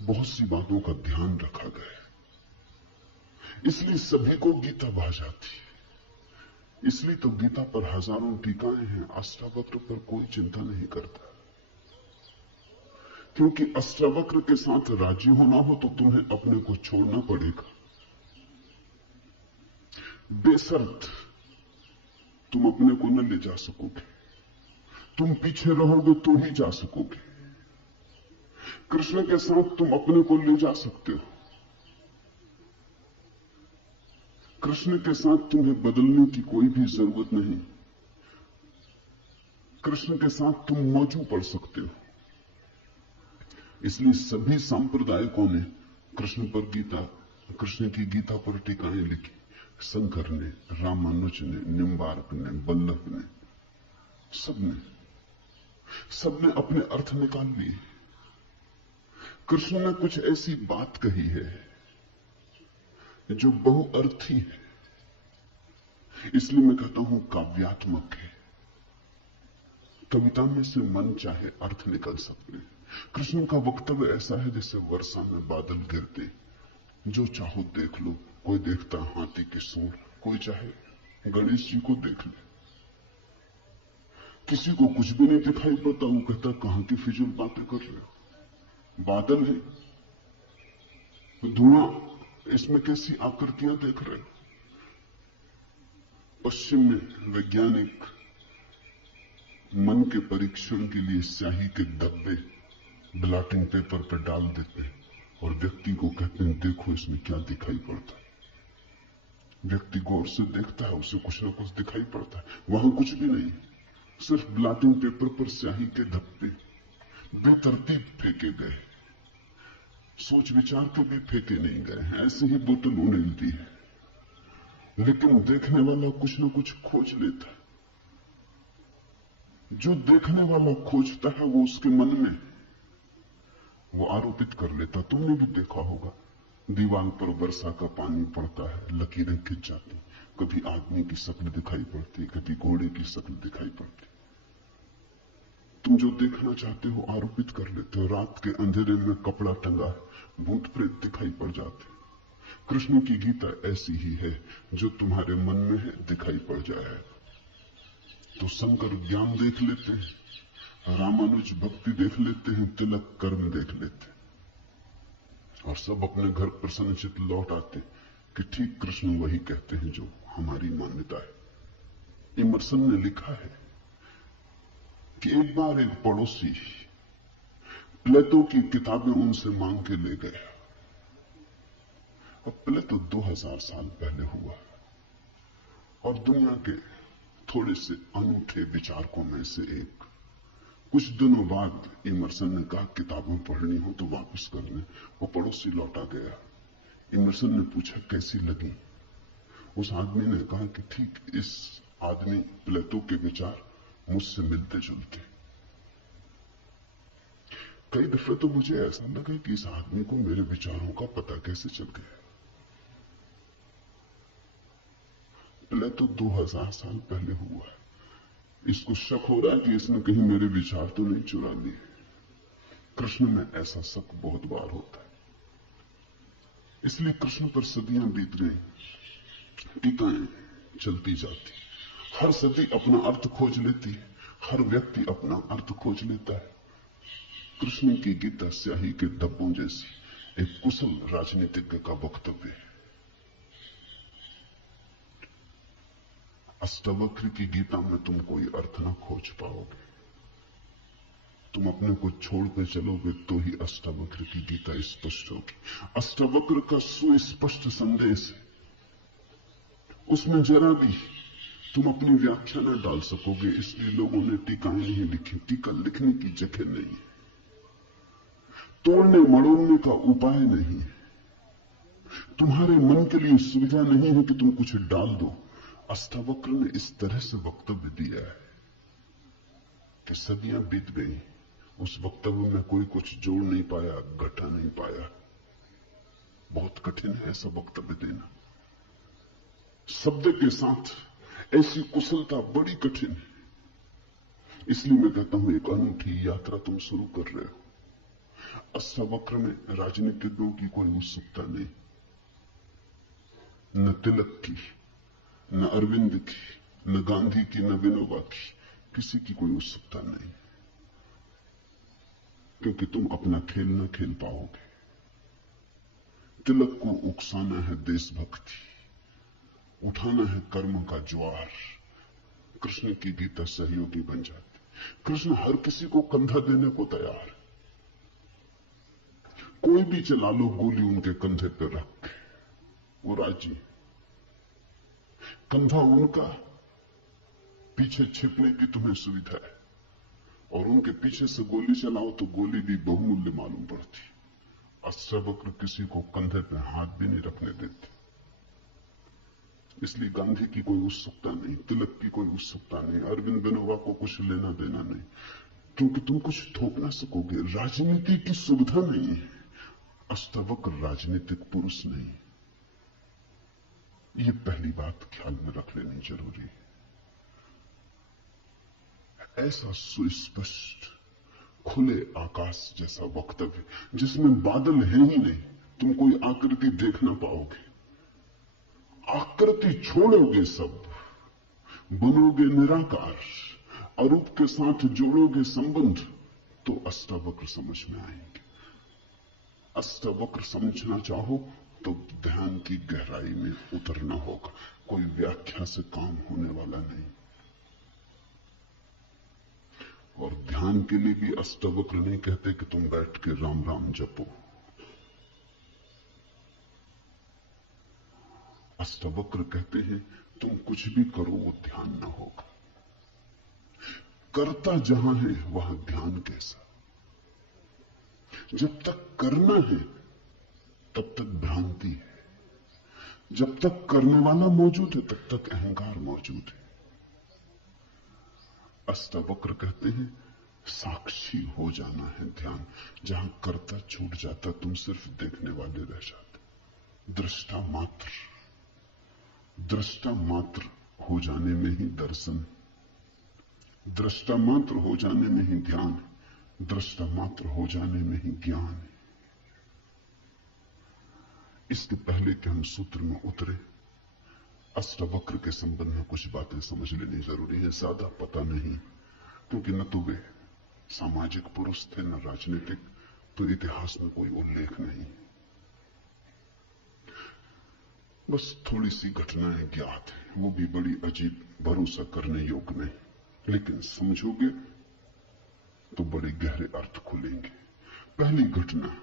बहुत सी बातों का ध्यान रखा गया, इसलिए सभी को गीता भा जाती है। इसलिए तो गीता पर हजारों टीकाएं हैं, अष्टावक्र पर कोई चिंता नहीं करता, क्योंकि अष्टावक्र के साथ राजी होना हो तो तुम्हें अपने को छोड़ना पड़ेगा। बेशर्त तुम अपने को न ले जा सकोगे, तुम पीछे रहोगे तो ही जा सकोगे। कृष्ण के साथ तुम अपने को ले जा सकते हो, कृष्ण के साथ तुम्हें बदलने की कोई भी जरूरत नहीं। कृष्ण के साथ तुम मौजू पड़ सकते हो। इसलिए सभी सांप्रदायिकों ने कृष्ण की गीता पर टीकाएं लिखी। शंकर ने, रामानुज ने, निम्बार्क ने, बल्लभ ने, सबने अपने अर्थ निकाल लिए। कृष्ण ने कुछ ऐसी बात कही है जो बहुअर्थी है, इसलिए मैं कहता हूं काव्यात्मक है। कविता में से मन चाहे अर्थ निकल सकते हैं। कृष्ण का वक्तव्य ऐसा है जैसे वर्षा में बादल गिरते, जो चाहो देख लो। कोई देखता हाथी के सूंड, कोई चाहे गणेश जी को देख ले। किसी को कुछ भी नहीं दिखाई पड़ता, वो कहता कहां की फिजूल बातें कर रहे हो। बादल है, धुआं, इसमें कैसी आकृतियां देख रहे हो। पश्चिम में वैज्ञानिक मन के परीक्षण के लिए स्याही के धब्बे ब्लॉटिंग पेपर पर डाल देते हैं और व्यक्ति को कहते हैं देखो इसमें क्या दिखाई पड़ता है। व्यक्ति गौर से देखता है, उसे कुछ ना कुछ दिखाई पड़ता है। वहां कुछ भी नहीं, सिर्फ ब्लॉटिंग पेपर पर स्याही के धब्बे बेतरतीब फेंके गए, सोच विचार के भी फेंके नहीं गए। ऐसे ही बोतल उड़ेलती है, लेकिन देखने वाला कुछ ना कुछ खोज लेता है। जो देखने वाला खोजता है वो उसके मन में वो आरोपित कर लेता। तुमने भी देखा होगा, दीवार पर वर्षा का पानी पड़ता है, लकीरें खिंच जाती, कभी आदमी की शक्ल दिखाई पड़ती, कभी घोड़े की शक्ल दिखाई पड़ती। तुम जो देखना चाहते हो आरोपित कर लेते हो। रात के अंधेरे में कपड़ा टंगा है, भूत प्रेत दिखाई पड़ जाते। कृष्ण की गीता ऐसी ही है, जो तुम्हारे मन में है दिखाई पड़ जाएगा। तो शंकर ज्ञान देख लेते हैं, रामानुज भक्ति देख लेते हैं, तिलक कर्म देख लेते हैं, और सब अपने घर प्रसन्नचित लौट आते कि ठीक कृष्ण वही कहते हैं जो हमारी मान्यता है। इमर्सन ने लिखा है कि एक बार एक पड़ोसी प्लेटो की किताबें उनसे मांग के ले गया। अब प्लेटो 2000 साल पहले हुआ और दुनिया के थोड़े से अनूठे विचारकों में से एक। कुछ दिनों बाद इमर्सन ने कहा किताबें पढ़नी हो तो वापस कर लें। वो पड़ोसी लौटा गया। इमर्सन ने पूछा कैसी लगी। उस आदमी ने कहा कि ठीक इस आदमी प्लेटो के विचार मुझसे मिलते जुलते। कई दफे तो मुझे ऐसा लगा कि इस आदमी को मेरे विचारों का पता कैसे चल गया। प्लेटो 2000 साल पहले हुआ है। इसको शक हो रहा है कि इसने कहीं मेरे विचार तो नहीं चुरा लिए। कृष्ण में ऐसा शक बहुत बार होता है, इसलिए कृष्ण पर सदियां बीत गई, टीकाएं चलती जाती, हर सदी अपना अर्थ खोज लेती है, हर व्यक्ति अपना अर्थ खोज लेता है। कृष्ण की गीता स्याही के धब्बों जैसी एक कुशल राजनीतिज्ञ का वक्तव्य है। अष्टावक्र की गीता में तुम कोई अर्थ ना खोज पाओगे। तुम अपने को छोड़ कर चलोगे तो ही अष्टावक्र की गीता स्पष्ट होगी। अष्टावक्र का सुस्पष्ट संदेश है, उसमें जरा भी तुम अपनी व्याख्या न डाल सकोगे। इसलिए लोगों ने टीकाएं नहीं लिखी। टीका लिखने की जगह नहीं है, तोड़ने मड़ोड़ने का उपाय नहीं है, तुम्हारे मन के लिए सुविधा नहीं है कि तुम कुछ डाल दो। अष्टावक्र ने इस तरह से वक्तव्य दिया है कि सदियां बीत गई, उस वक्तव्य में कोई कुछ जोड़ नहीं पाया, घटा नहीं पाया। बहुत कठिन है ऐसा वक्तव्य देना। शब्द के साथ ऐसी कुशलता बड़ी कठिन है। इसलिए मैं कहता हूं एक अनूठी यात्रा तुम शुरू कर रहे हो। अष्टावक्र में राजनीतिज्ञों की कोई उत्सुकता नहीं, न तिलक की, न अरविंद की, न गांधी की, न विनोबा की, किसी की कोई उत्सुकता नहीं, क्योंकि तुम अपना खेल न खेल पाओगे। तिलक को उकसाना है देशभक्ति, उठाना है कर्म का ज्वार। कृष्ण की गीता सहयोगी बन जाती। कृष्ण हर किसी को कंधा देने को तैयार है। कोई भी चला लो गोली उनके कंधे पर रख के, वो राजी। कंधा उनका, पीछे छिपने की तुम्हें सुविधा है, और उनके पीछे से गोली चलाओ तो गोली भी बहुमूल्य मालूम पड़ती। अष्टावक्र किसी को कंधे पे हाथ भी नहीं रखने देते। इसलिए गांधी की कोई उत्सुकता नहीं, तिलक की कोई उत्सुकता नहीं, अरविंद विनोबा को कुछ लेना देना नहीं, क्योंकि तुम कुछ थोप ना सकोगे। राजनीति की सुविधा नहीं है। अष्टावक्र राजनीतिक पुरुष नहीं। ये पहली बात ख्याल में रख लेनी जरूरी है। ऐसा सुस्पष्ट खुले आकाश जैसा वक्तव्य जिसमें बादल है ही नहीं, तुम कोई आकृति देख ना पाओगे। आकृति छोड़ोगे सब, बनोगे निराकार, अरूप के साथ जोड़ोगे संबंध, तो अष्टावक्र समझ में आएंगे। अष्टावक्र समझना चाहो तो ध्यान की गहराई में उतरना होगा। कोई व्याख्या से काम होने वाला नहीं। और ध्यान के लिए भी अष्टावक्र नहीं कहते कि तुम बैठ के राम राम जपो। अष्टावक्र कहते हैं तुम कुछ भी करो वो ध्यान ना होगा। करता जहां है वहां ध्यान कैसा। जब तक करना है तब तक भ्रांति है, जब तक करने वाला मौजूद है तब तक अहंकार मौजूद है। अष्टावक्र कहते हैं साक्षी हो जाना है ध्यान। जहां कर्ता छूट जाता तुम सिर्फ देखने वाले रह जाते। दृष्टा मात्र, दृष्टा मात्र हो जाने में ही दर्शन, दृष्टा मात्र हो जाने में ही ध्यान, दृष्टा मात्र हो जाने में ही ज्ञान। इसके पहले कि हम सूत्र में उतरे, अष्टावक्र के संबंध में कुछ बातें समझ लेनी जरूरी है। ज्यादा पता नहीं, क्योंकि न तो वे सामाजिक पुरुष थे न राजनीतिक, तो इतिहास में कोई उल्लेख नहीं। बस थोड़ी सी घटनाएं ज्ञात है, वो भी बड़ी अजीब, भरोसा करने योग्य नहीं, लेकिन समझोगे तो बड़े गहरे अर्थ खुलेंगे। पहली घटना,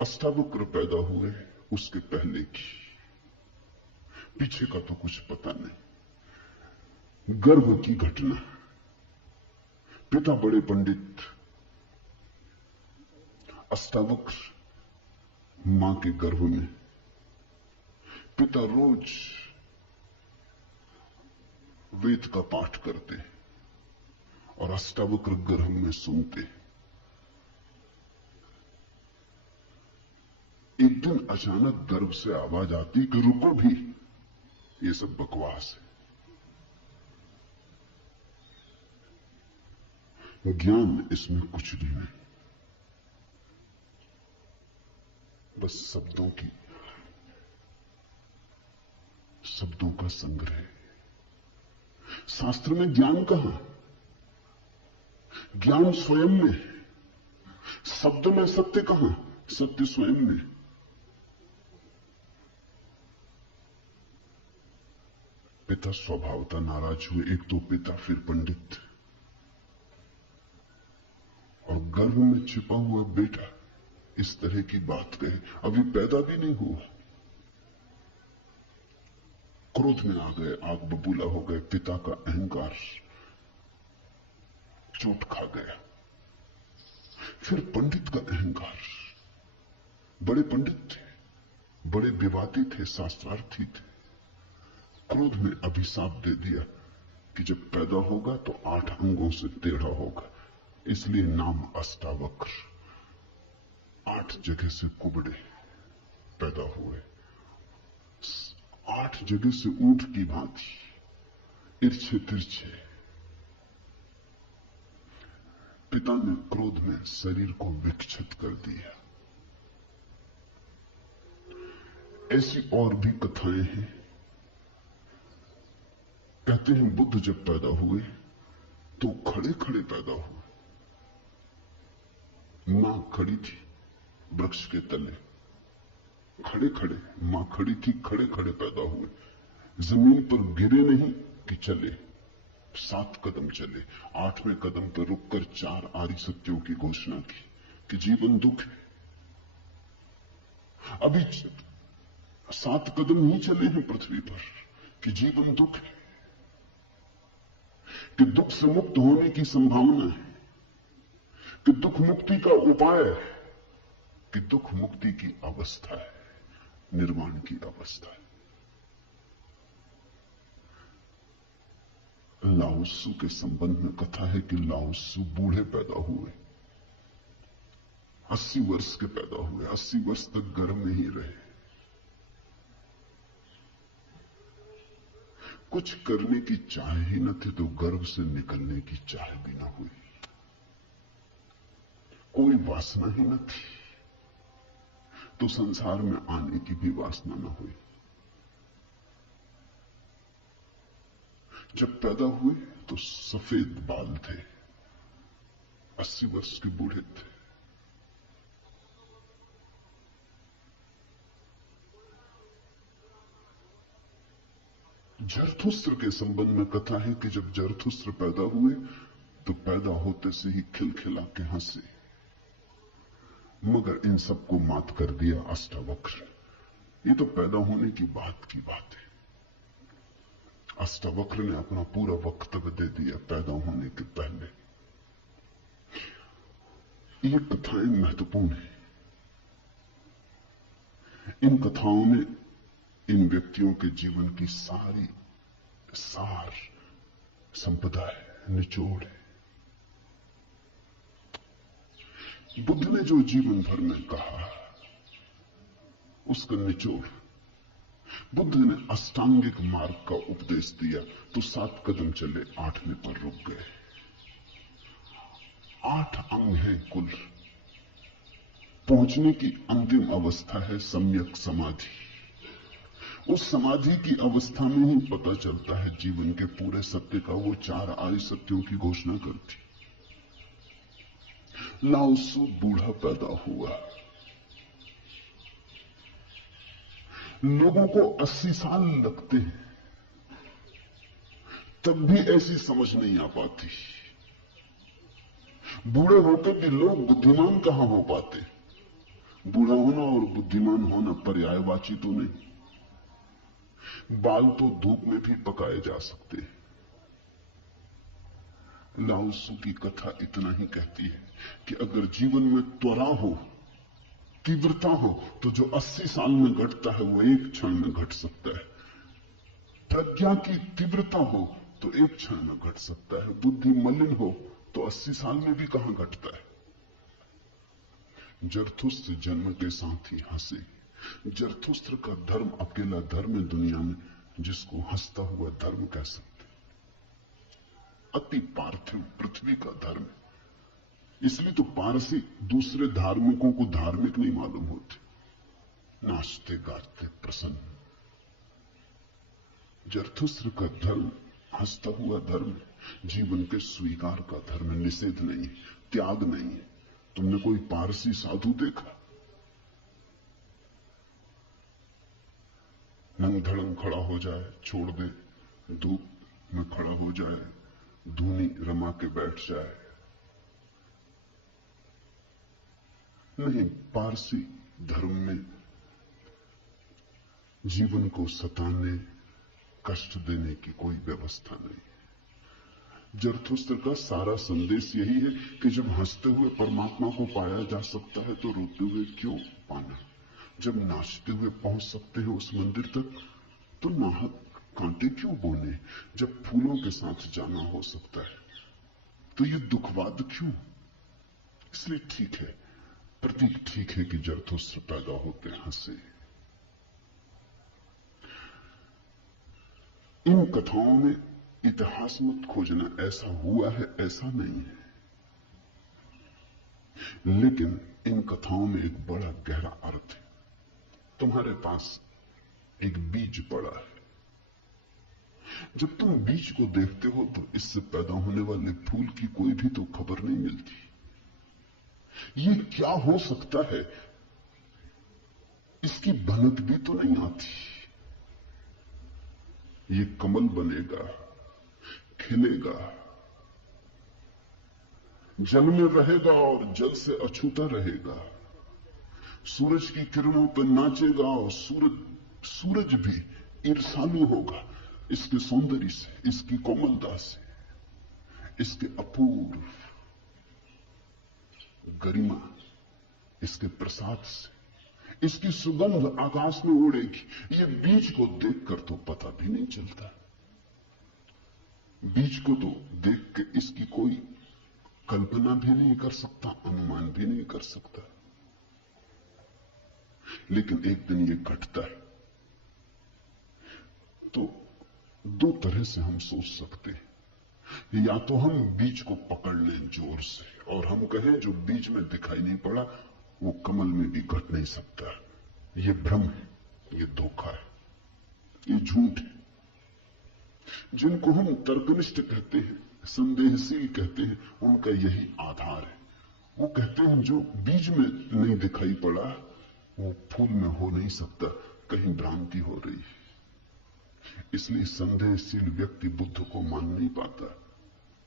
अष्टावक्र पैदा हुए उसके पहले की, पीछे का तो कुछ पता नहीं। गर्भ की घटना, पिता बड़े पंडित, अष्टावक्र मां के गर्भ में। पिता रोज वेद का पाठ करते और अष्टावक्र गर्भ में सुनते। एक दिन अचानक गर्भ से आवाज आती कि रुको भी, ये सब बकवास है, ज्ञान इसमें कुछ भी नहीं, बस शब्दों का संग्रह। शास्त्र में ज्ञान कहां? ज्ञान स्वयं में, शब्द में सत्य कहां? सत्य स्वयं में। पिता स्वभावतः नाराज हुए। एक तो पिता, फिर पंडित, और गर्भ में छिपा हुआ बेटा इस तरह की बात कहे, अभी पैदा भी नहीं हुआ। क्रोध में आ गए, आग बबूला हो गए। पिता का अहंकार चोट खा गया। फिर पंडित का अहंकार, बड़े पंडित थे, बड़े विवादी थे, शास्त्रार्थी थे, क्रोध में अभिशाप दे दिया कि जब पैदा होगा तो 8 अंगों से टेढ़ा होगा, इसलिए नाम अष्टावक्र। 8 जगह से कुबड़े पैदा हुए, 8 जगह से ऊंट की भांति इर्छे तिरछे। पिता ने क्रोध में शरीर को विक्षत कर दिया। ऐसी और भी कथाएं हैं। कहते हैं बुद्ध जब पैदा हुए तो खड़े खड़े पैदा हुए। मां खड़ी थी वृक्ष के तले, खड़े खड़े मां खड़ी थी, खड़े खड़े पैदा हुए। जमीन पर गिरे नहीं कि चले, 7 कदम चले। 8वें कदम पर रुककर 4 आर्य सत्यों की घोषणा की कि जीवन दुख है। अभी 7 कदम ही चले हैं पृथ्वी पर कि जीवन दुख है, कि दुख से मुक्त होने की संभावना है, कि दुख मुक्ति का उपाय है, कि दुख मुक्ति की अवस्था है, निर्वाण की अवस्था है। लाओत्सु के संबंध में कथा है कि लाओत्सु बूढ़े पैदा हुए, 80 वर्ष के पैदा हुए, 80 वर्ष तक गर्भ में ही रहे। कुछ करने की चाह ही न थी तो गर्भ से निकलने की चाह भी न हुई, कोई वासना ही न थी तो संसार में आने की भी वासना न हुई। जब पैदा हुए तो सफेद बाल थे, 80 वर्ष के बूढ़े थे। जरथुस्त्र के संबंध में कथा है कि जब जरथुस्त्र पैदा हुए तो पैदा होते से ही खिलखिला के हंसे, मगर इन सबको मात कर दिया अष्टावक्र। ये तो पैदा होने की बात है। अष्टावक्र ने अपना पूरा वक्तव्य दे दिया पैदा होने के पहले। ये कथाएं महत्वपूर्ण हैं। इन कथाओं में इन व्यक्तियों के जीवन की सारी सार संपदा है, निचोड़ है। बुद्ध ने जो जीवन भर में कहा उसका निचोड़। बुद्ध ने अष्टांगिक मार्ग का उपदेश दिया तो 7 कदम चले, 8वें पर रुक गए। 8 अंग हैं कुल। पहुंचने की अंतिम अवस्था है सम्यक समाधि। उस समाधि की अवस्था में ही पता चलता है जीवन के पूरे सत्य का। वो 4 आर्य सत्यों की घोषणा करती। लाओत्सु बूढ़ा पैदा हुआ। लोगों को 80 साल लगते हैं तब भी ऐसी समझ नहीं आ पाती। बूढ़े होकर भी लोग बुद्धिमान कहां हो पाते। बूढ़ा होना और बुद्धिमान होना पर्यायवाची तो नहीं। बाल तो धूप में भी पकाए जा सकते हैं। लाओत्सु की कथा इतना ही कहती है कि अगर जीवन में त्वरा हो, तीव्रता हो, तो जो 80 साल में घटता है वो 1 क्षण में घट सकता है। प्रज्ञा की तीव्रता हो तो 1 क्षण में घट सकता है। बुद्धि मलिन हो तो 80 साल में भी कहां घटता है। जरथुस्त्र जन्म के साथ ही हंसे। जरथुस्त्र का धर्म अकेला धर्म है दुनिया में जिसको हंसता हुआ धर्म कह सकते। अति पार्थिव पृथ्वी का धर्म है। इसलिए तो पारसी दूसरे धार्मिकों को धार्मिक नहीं मालूम होते, नाचते गाते प्रसन्न। जरथुस्त्र का धर्म हंसता हुआ धर्म है, जीवन के स्वीकार का धर्म है, निषेध नहीं है, त्याग नहीं है। तुमने कोई पारसी साधु देखा? नंग धड़ंग खड़ा हो जाए, छोड़ दे, धूप में खड़ा हो जाए, धूनी रमा के बैठ जाए? नहीं, पारसी धर्म में जीवन को सताने, कष्ट देने की कोई व्यवस्था नहीं। जरथुस्त्र का सारा संदेश यही है कि जब हंसते हुए परमात्मा को पाया जा सकता है तो रोते हुए क्यों पाना। जब नाचते हुए पहुंच सकते हैं उस मंदिर तक तो नाहक कांटे क्यों बोने। जब फूलों के साथ जाना हो सकता है तो ये दुखवाद क्यों। इसलिए ठीक है, प्रतीक ठीक है कि जरथुस्त्र पैदा होते हंसे। इन कथाओं में इतिहास मत खोजना, ऐसा हुआ है ऐसा नहीं है। लेकिन इन कथाओं में एक बड़ा गहरा अर्थ है। तुम्हारे पास एक बीज पड़ा है। जब तुम बीज को देखते हो तो इससे पैदा होने वाले फूल की कोई भी तो खबर नहीं मिलती। ये क्या हो सकता है, इसकी भनक भी तो नहीं आती। ये कमल बनेगा, खिलेगा, जल में रहेगा और जल से अछूता रहेगा, सूरज की किरणों पर नाचेगा और सूरज भी ईर्ष्यालु होगा इसके सौंदर्य से, इसकी कोमलता से, इसके अपूर्व गरिमा, इसके प्रसाद से। इसकी सुगंध आकाश में उड़ेगी। ये बीज को देखकर तो पता भी नहीं चलता। बीज को तो देख के इसकी कोई कल्पना भी नहीं कर सकता, अनुमान भी नहीं कर सकता। लेकिन एक दिन ये घटता है। तो दो तरह से हम सोच सकते हैं। या तो हम बीज को पकड़ लें जोर से और हम कहें जो बीज में दिखाई नहीं पड़ा वो कमल में भी घट नहीं सकता। ये भ्रम है, ये धोखा है, ये झूठ है। जिनको हम तर्कनिष्ठ कहते हैं, संदेहशील कहते हैं, उनका यही आधार है। वो कहते हैं जो बीज में नहीं दिखाई पड़ा वो फूल में हो नहीं सकता, कहीं भ्रांति हो रही है। इसलिए संदेहशील व्यक्ति बुद्ध को मान नहीं पाता,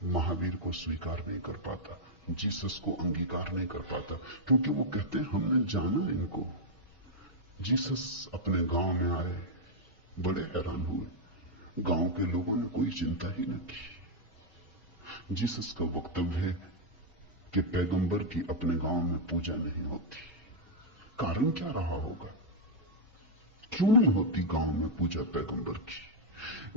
महावीर को स्वीकार नहीं कर पाता, जीसस को अंगीकार नहीं कर पाता, क्योंकि वो कहते हैं हमने जाना इनको। जीसस अपने गांव में आए, बड़े हैरान हुए। गांव के लोगों ने कोई चिंता ही न की। जीसस का वक्तव्य है कि पैगंबर की अपने गांव में पूजा नहीं होती। कारण क्या रहा होगा? क्यों नहीं होती गांव में पूजा पैगंबर की?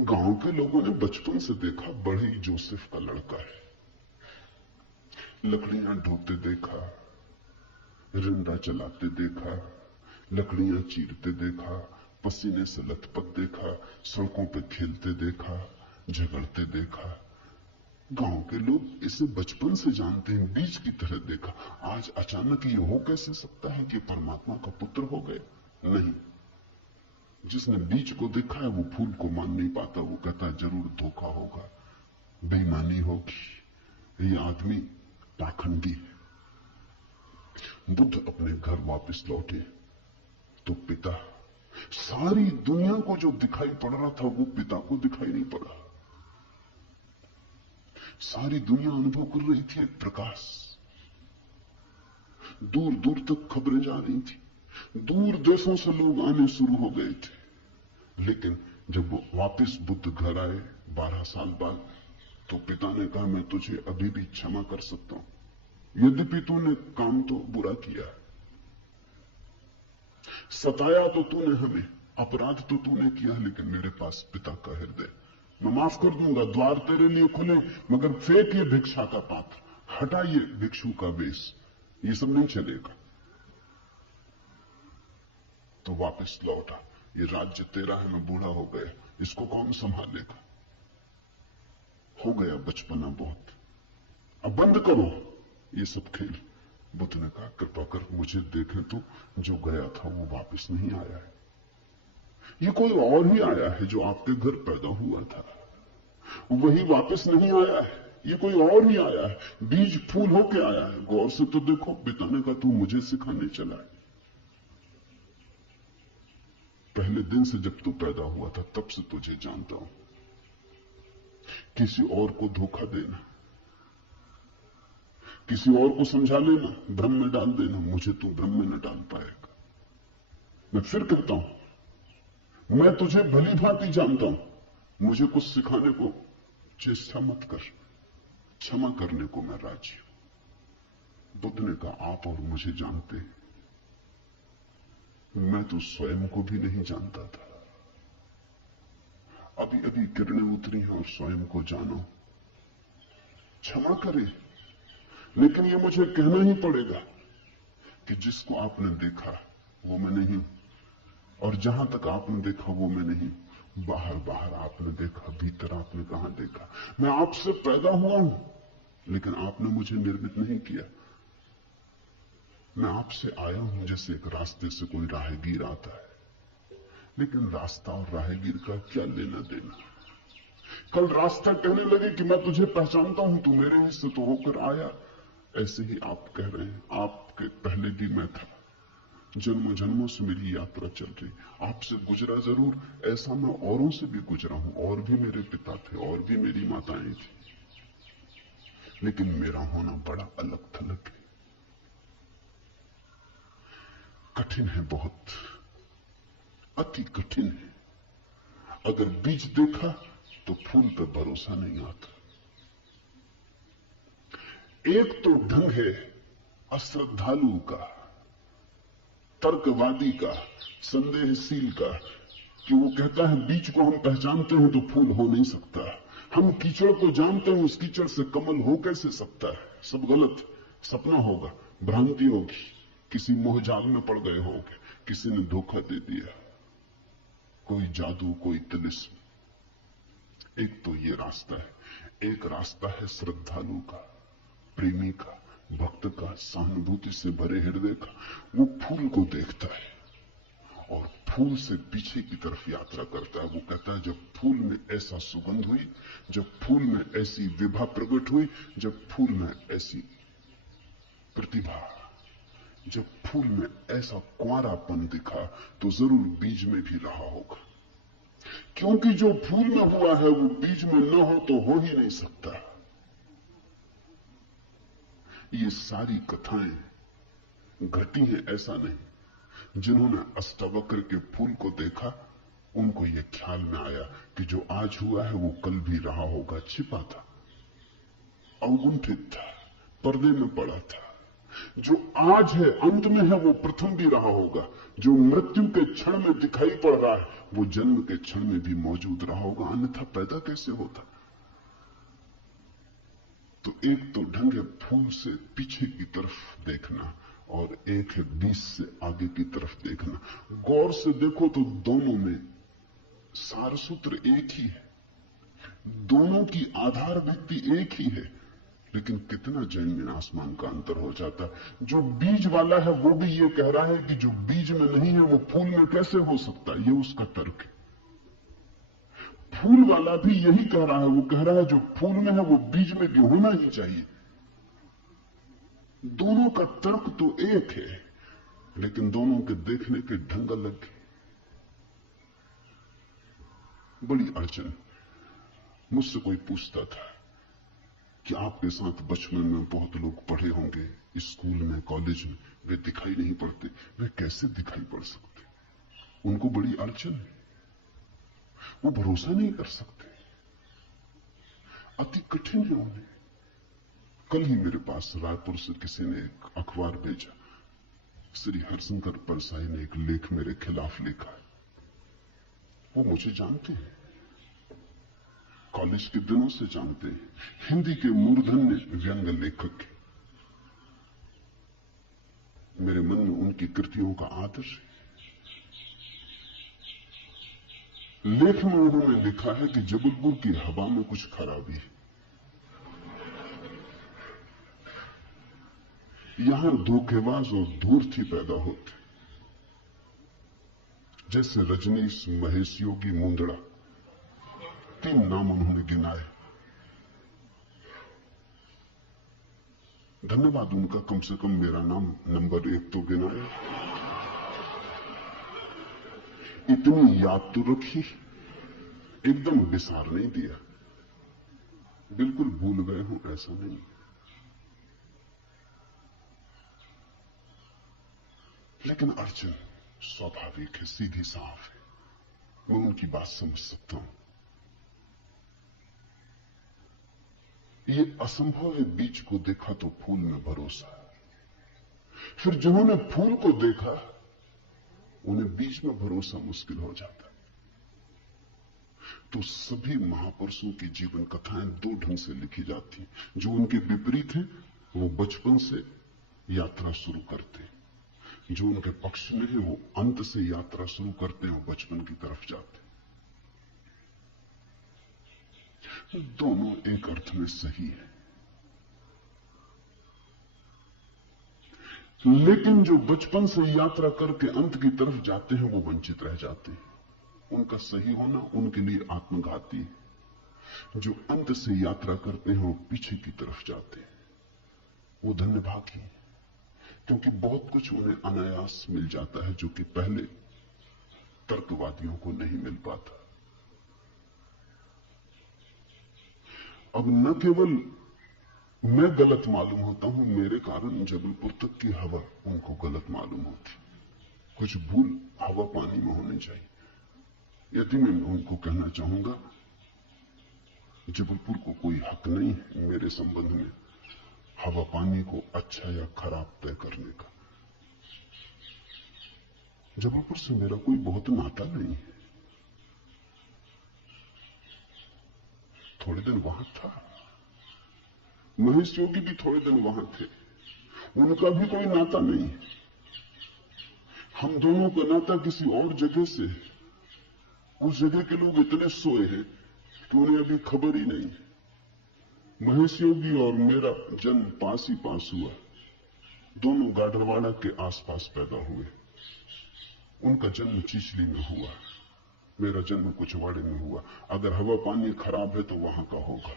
गांव के लोगों ने बचपन से देखा, बड़े ही जोसेफ का लड़का है। लकड़ियां ढोते देखा, रिंदा चलाते देखा, लकड़ियां चीरते देखा, पसीने से लथपथ देखा, सड़कों पे खेलते देखा, झगड़ते देखा। गांव के लोग इसे बचपन से जानते हैं, बीज की तरह देखा। आज अचानक ये हो कैसे सकता है कि परमात्मा का पुत्र हो गए? नहीं। जिसने बीज को देखा है वो फूल को मान नहीं पाता। वो कहता जरूर धोखा होगा, बेईमानी होगी, ये आदमी पाखंडी है। बुद्ध अपने घर वापस लौटे तो पिता, सारी दुनिया को जो दिखाई पड़ रहा था वो पिता को दिखाई नहीं पड़ा। सारी दुनिया अनुभव कर रही थी एक प्रकाश। दूर दूर तक खबरें जा रही थी, दूर देशों से लोग आने शुरू हो गए थे। लेकिन जब वो वापस बुद्ध घर आए 12 साल बाद, तो पिता ने कहा मैं तुझे अभी भी क्षमा कर सकता हूं, यद्यपि तूने काम तो बुरा किया, सताया तो तूने हमें, अपराध तो तूने किया, लेकिन मेरे पास पिता का हृदय, मैं माफ कर दूंगा, द्वार तेरे लिए खुले, मगर फेंकिए भिक्षा का पात्र, हटाइए भिक्षु का वेश, ये सब नहीं चलेगा। तो वापस लौटा। ये राज्य तेरा है, मैं बूढ़ा हो गया, इसको कौन संभालेगा? हो गया बचपना बहुत, अब बंद करो ये सब खेल। बुद्ध ने कहा कृपा कर मुझे देखें तो, जो गया था वो वापस नहीं आया है। ये कोई और ही आया है जो आपके घर पैदा हुआ था, वही वापस नहीं आया है। ये कोई और ही आया है, बीज फूल होके आया है। गौर से तो देखो। पिता ने कहा तू मुझे सिखाने चला है। पहले दिन से जब तू पैदा हुआ था तब से तुझे जानता हूं। किसी और को धोखा देना, किसी और को समझा लेना, भ्रम में डाल देना, मुझे तू भ्रम में न डाल पाएगा। मैं फिर कहता हूं, मैं तुझे भली भांति जानता हूं, मुझे कुछ सिखाने को चेष्टा मत कर, क्षमा करने को मैं राजी हूं। बुद्ध ने कहा आप और मुझे जानते हैं, मैं तो स्वयं को भी नहीं जानता था। अभी अभी किरणें उतरी हैं और स्वयं को जानो। क्षमा करें, लेकिन ये मुझे कहना ही पड़ेगा कि जिसको आपने देखा वो मैं नहीं, और जहां तक आपने देखा वो मैं नहीं। बाहर बाहर आपने देखा, भीतर आपने कहां देखा? मैं आपसे पैदा हुआ हूं, लेकिन आपने मुझे निर्मित नहीं किया। मैं आपसे आया हूं जैसे एक रास्ते से कोई राहगीर आता है, लेकिन रास्ता और राहगीर का क्या लेना देना। कल रास्ता कहने लगे कि मैं तुझे पहचानता हूं, तू मेरे ही से तो होकर आया, ऐसे ही आप कह रहे हैं आपके पहले भी मैं था, जन्मों जन्मों से मेरी यात्रा चल रही, आपसे गुजरा जरूर, ऐसा मैं औरों से भी गुजरा हूं, और भी मेरे पिता थे, और भी मेरी माताएं थी, लेकिन मेरा होना बड़ा अलग थलग है, कठिन है, बहुत अति कठिन है। अगर बीज देखा तो फूल पे भरोसा नहीं आता। एक तो ढंग है अश्रद्धालु का, तर्कवादी का, संदेहशील का, कि वो कहता है बीज को हम पहचानते हैं तो फूल हो नहीं सकता, हम कीचड़ को जानते हैं, उस कीचड़ से कमल हो कैसे सकता है, सब गलत, सपना होगा, भ्रांति होगी, किसी मोहजाल में पड़ गए होगे, किसी ने धोखा दे दिया, कोई जादू, कोई तिलिस्म। एक तो ये रास्ता है, एक रास्ता है श्रद्धालु का, प्रेमी का, भक्त का, सहानुभूति से भरे हृदय का। वो फूल को देखता है और फूल से पीछे की तरफ यात्रा करता है। वो कहता है जब फूल में ऐसा सुगंध हुई, जब फूल में ऐसी विभा प्रकट हुई, जब फूल में ऐसी प्रतिभा, जब फूल में ऐसा कुंवारापन दिखा, तो जरूर बीज में भी रहा होगा, क्योंकि जो फूल में हुआ है वो बीज में न हो तो हो ही नहीं सकता। ये सारी कथाएं घटी हैं, ऐसा नहीं। जिन्होंने अष्टावक्र के फूल को देखा, उनको यह ख्याल में आया कि जो आज हुआ है वो कल भी रहा होगा, छिपा था, अवगुंठित था, पर्दे में पड़ा था। जो आज है, अंत में है, वो प्रथम भी रहा होगा। जो मृत्यु के क्षण में दिखाई पड़ रहा है, वो जन्म के क्षण में भी मौजूद रहा होगा, अन्यथा पैदा कैसे होता। तो एक तो ढंग है फूल से पीछे की तरफ देखना, और एक है बीज से आगे की तरफ देखना। गौर से देखो तो दोनों में सार सूत्र एक ही है, दोनों की आधार व्यक्ति एक ही है, लेकिन कितना जमीन आसमान का अंतर हो जाता है। जो बीज वाला है वो भी ये कह रहा है कि जो बीज में नहीं है वो फूल में कैसे हो सकता है, ये उसका तर्क है। फूल वाला भी यही कह रहा है, वो कह रहा है जो फूल में है वो बीज में भी होना ही चाहिए। दोनों का तर्क तो एक है, लेकिन दोनों के देखने के ढंग अलग है। बड़ी अड़चन। मुझसे कोई पूछता था कि आपके साथ बचपन में बहुत लोग पढ़े होंगे, स्कूल में, कॉलेज में, वे दिखाई नहीं पड़ते, वे कैसे दिखाई पड़ सकते? उनको बड़ी अड़चन है, वो भरोसा नहीं कर सकते, अति कठिन है उन्हें। कल ही मेरे पास रायपुर से किसी ने एक अखबार भेजा, श्री हरशंकर परसाई ने एक लेख मेरे खिलाफ लिखा है। वो मुझे जानते हैं, कॉलेज के दिनों से जानते हैं, हिंदी के मूर्धन्य व्यंग लेखक हैं। मेरे मन में उनकी कृतियों का आदर है। लेख में उन्होंने लिखा है कि जबलपुर की हवा में कुछ खराबी है, यहां धोखेबाज और धूर्त ही पैदा होते, जैसे रजनीश, महेश योगी, मुंदड़ा, 3 नाम उन्होंने गिनाए। धन्यवाद उनका, कम से कम मेरा नाम नंबर 1 तो गिनाए। इतनी याद तो रखी, एकदम विसार नहीं दिया, बिल्कुल भूल गए हूं ऐसा नहीं। लेकिन अड़चन स्वाभाविक है, सीधी साफ है, मैं उनकी बात समझ सकता हूं। ये असंभव है, बीज को देखा तो फूल में भरोसा। फिर जिन्होंने फूल को देखा, उन्हें बीज में भरोसा मुश्किल हो जाता। तो सभी महापुरुषों की जीवन कथाएं 2 ढंग से लिखी जाती हैं। जो उनके विपरीत हैं, वो बचपन से यात्रा शुरू करते हैं, जो उनके पक्ष में है वो अंत से यात्रा शुरू करते हैं और बचपन की तरफ जाते हैं। दोनों एक अर्थ में सही है। लेकिन जो बचपन से यात्रा करके अंत की तरफ जाते हैं वो वंचित रह जाते हैं। उनका सही होना उनके लिए आत्मघाती है। जो अंत से यात्रा करते हैं वो पीछे की तरफ जाते हैं, वो धन्यभागी हैं, क्योंकि बहुत कुछ उन्हें अनायास मिल जाता है जो कि पहले तर्कवादियों को नहीं मिल पाता। अब न केवल मैं गलत मालूम होता हूं, मेरे कारण जबलपुर तक की हवा उनको गलत मालूम होती। कुछ भूल हवा पानी में होनी चाहिए। यदि मैं उनको कहना चाहूंगा जबलपुर को कोई हक नहीं है मेरे संबंध में हवा पानी को अच्छा या खराब तय करने का। जबलपुर से मेरा कोई बहुत नाता नहीं है। थोड़े दिन वहां था, महेश योगी भी थोड़े दिन वहां थे, उनका भी कोई नाता नहीं है। हम दोनों का नाता किसी और जगह से है। उस जगह के लोग इतने सोए हैं कि उन्हें अभी खबर ही नहीं। महेश योगी और मेरा जन्म पास ही पास हुआ, दोनों गाडरवाड़ा के आसपास पैदा हुए। उनका जन्म चिचली में हुआ, मेरा जन्म कुचवाड़े में हुआ। अगर हवा पानी खराब है तो वहां का होगा।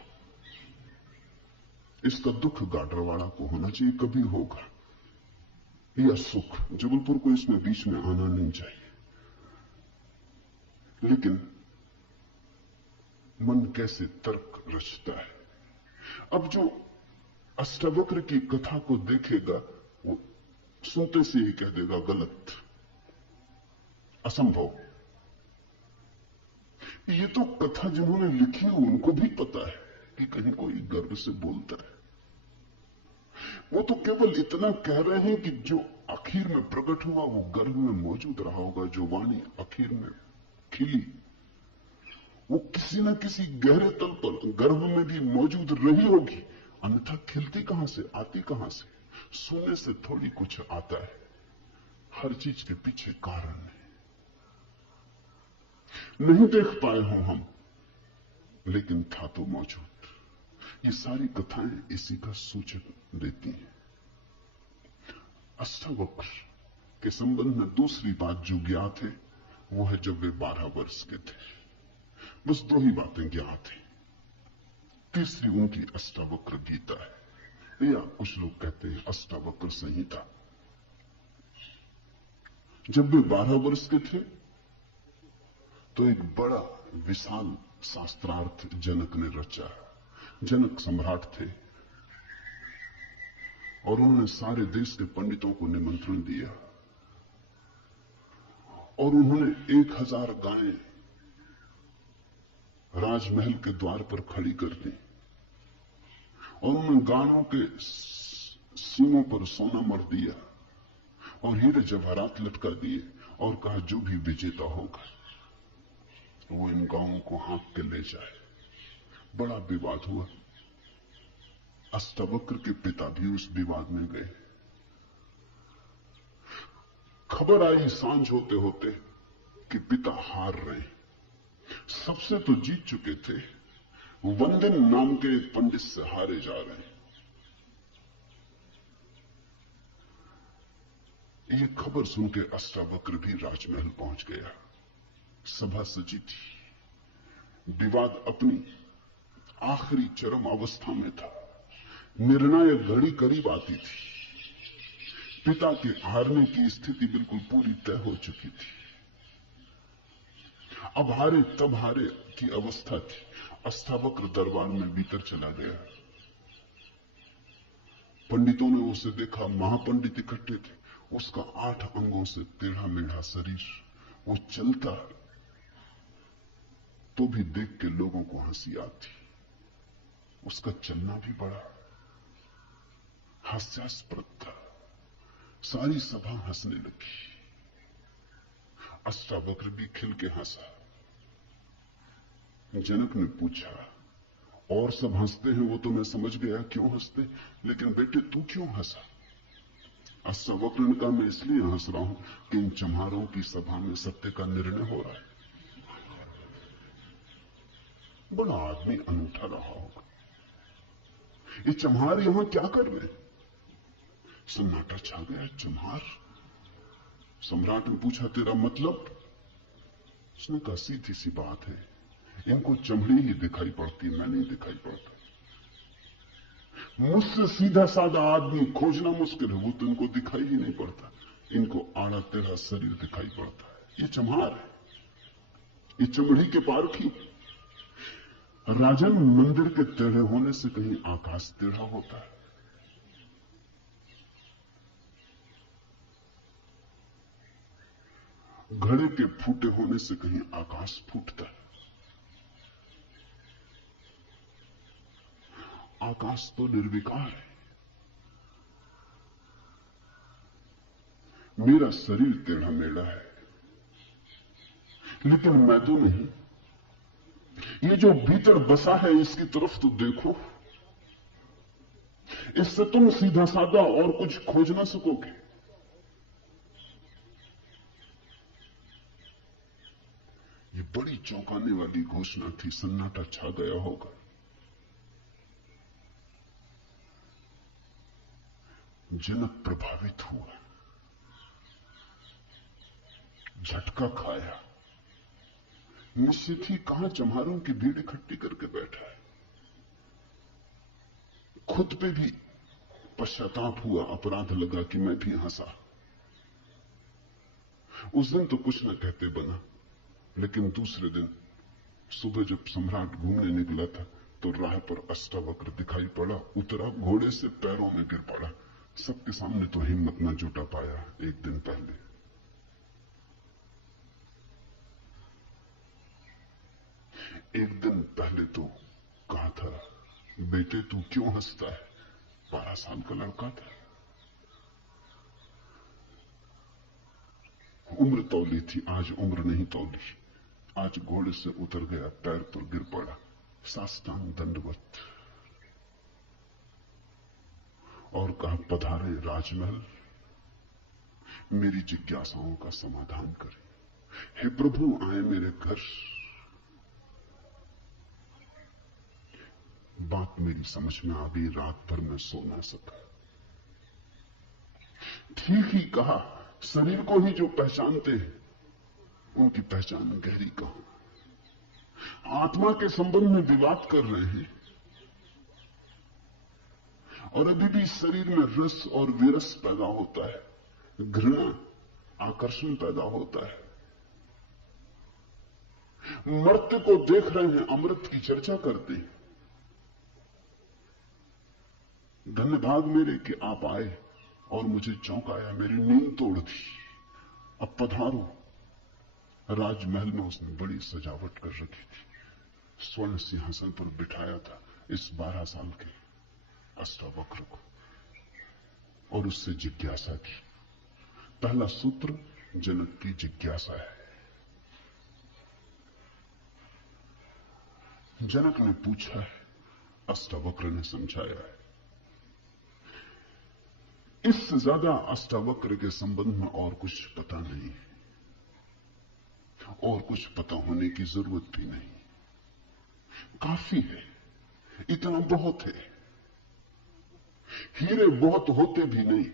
इसका दुख गाडरवाड़ा को होना चाहिए, कभी होगा, या सुख। जबलपुर को इसमें बीच में आना नहीं चाहिए। लेकिन मन कैसे तर्क रचता है। अब जो अष्टावक्र की कथा को देखेगा वो सुनते से ही कह देगा गलत, असंभव। ये तो कथा जिन्होंने लिखी है उनको भी पता है कि कहीं कोई गर्व से बोलता है। वो तो केवल इतना कह रहे हैं कि जो आखिर में प्रकट हुआ वो गर्भ में मौजूद रहा होगा। जो वाणी आखिर में खिली वो किसी न किसी गहरे तल पर गर्भ में भी मौजूद रही होगी, अन्यथा खिलती कहां से, आती कहां से। सुनने से थोड़ी कुछ आता है, हर चीज के पीछे कारण है। नहीं देख पाए हो हम, लेकिन था तो मौजूद। ये सारी कथाएं इसी का सूचक देती हैं। अष्टावक्र के संबंध में दूसरी बात जो ज्ञात है वो है जब वे 12 वर्ष के थे। बस दो ही बातें ज्ञात हैं। तीसरी उनकी अष्टावक्र गीता है, या कुछ लोग कहते हैं अष्टावक्र संहिता। जब वे 12 वर्ष के थे तो एक बड़ा विशाल शास्त्रार्थ जनक ने रचा। जनक सम्राट थे और उन्होंने सारे देश के पंडितों को निमंत्रण दिया और उन्होंने 1000 गायें राजमहल के द्वार पर खड़ी कर दी और उन्होंने गायों के सींगों पर सोना मर दिया और हीरे जवाहरात लटका दिए और कहा जो भी विजेता होगा वो इन गांवों को हाँक के ले जाए। बड़ा विवाद हुआ। अष्टावक्र के पिता भी उस विवाद में गए। खबर आई सांझ होते होते कि पिता हार रहे। सबसे तो जीत चुके थे, वंदन नाम के एक पंडित से हारे जा रहे हैं। ये खबर सुन के अष्टावक्र भी राजमहल पहुंच गया। सभा सजी थी, विवाद अपनी आखिरी चरम अवस्था में था, निर्णायक घड़ी करीब आती थी। पिता के हारने की स्थिति बिल्कुल पूरी तय हो चुकी थी। अब हारे तब हारे की अवस्था थी। अष्टावक्र दरबार में भीतर चला गया। पंडितों ने उसे देखा, महापंडित इकट्ठे थे। उसका 8 अंगों से टेढ़ा मेढ़ा शरीर, वो चलता तो भी देख के लोगों को हंसी आती। उसका चलना भी बड़ा हास्यास्पद था। सारी सभा हंसने लगी। अष्टावक्र भी खिल के हंसा। जनक ने पूछा, और सब हंसते हैं वो तो मैं समझ गया क्यों हंसते, लेकिन बेटे तू क्यों हंसा? अष्टावक्र ने कहा, मैं इसलिए हंस रहा हूं कि इन चम्हारों की सभा में सत्य का निर्णय हो रहा है। बड़ा आदमी अनूठा रहा होगा। ये चम्हार यहां क्या कर रहे हैं? सन्नाटा छा गया। चमहार। सम्राट ने पूछा, तेरा मतलब? उसने कहा, सीधी सी बात है, इनको चमड़ी ही दिखाई पड़ती, मैं नहीं दिखाई पड़ता। मुझसे सीधा साधा आदमी खोजना मुश्किल है, वो तो इनको दिखाई ही नहीं पड़ता। इनको आड़ा टेढ़ा शरीर दिखाई पड़ता है। ये चमहार है, ये चमड़ी के पारखी। राजन, मंदिर के टेढ़े होने से कहीं आकाश टेढ़ा होता है? घड़े के फूटे होने से कहीं आकाश फूटता है? आकाश तो निर्विकार है। मेरा शरीर टेढ़ा मेढ़ा है, लेकिन मैं तो नहीं। ये जो भीतर बसा है, इसकी तरफ तो देखो। इससे तुम सीधा साधा और कुछ खोज ना सकोगे। ये बड़ी चौंकाने वाली घोषणा थी। सन्नाटा छा गया होगा। जनक प्रभावित हुआ, झटका खाया। निश्चित ही कहां चमहारों की भीड़ इकट्ठी करके बैठा है। खुद पे भी पश्चाताप हुआ, अपराध लगा कि मैं भी हंसा। उस दिन तो कुछ न कहते बना, लेकिन दूसरे दिन सुबह जब सम्राट घूमने निकला था तो राह पर अष्टावक्र दिखाई पड़ा। उतरा, घोड़े से पैरों में गिर पड़ा। सबके सामने तो हिम्मत न जुटा पाया। एक दिन पहले तो कहा था, बेटे तू क्यों हंसता है? 12 साल का लड़का था। उम्र तौली थी, आज उम्र नहीं तौली। आज घोड़े से उतर गया, पैर पर गिर पड़ा, साष्टांग दंडवत, और कहा, पधारे राजमहल, मेरी जिज्ञासाओं का समाधान करें। हे प्रभु, आए मेरे घर। बात मेरी समझ में आ गई। रात भर मैं सो ना सका। ठीक ही कहा, शरीर को ही जो पहचानते हैं उनकी पहचान गहरी कहां। आत्मा के संबंध में विवाद कर रहे हैं, और अभी भी शरीर में रस और विरस पैदा होता है, घृणा, आकर्षण पैदा होता है। मर्त्य को देख रहे हैं, अमृत की चर्चा करते हैं। धन्य भाग मेरे कि आप आए और मुझे चौंकाया, मेरी नींद तोड़ दी। अब पधारो। राजमहल में उसने बड़ी सजावट कर रखी थी। स्वर्ण सिंहासन पर बिठाया था इस 12 साल के अष्टावक्र को, और उससे जिज्ञासा की। पहला सूत्र जनक की जिज्ञासा है। जनक ने पूछा है, अष्टावक्र ने समझाया है। इससे ज्यादा अष्टावक्र के संबंध में और कुछ पता नहीं, और कुछ पता होने की जरूरत भी नहीं। काफी है, इतना बहुत है। हीरे बहुत होते भी नहीं,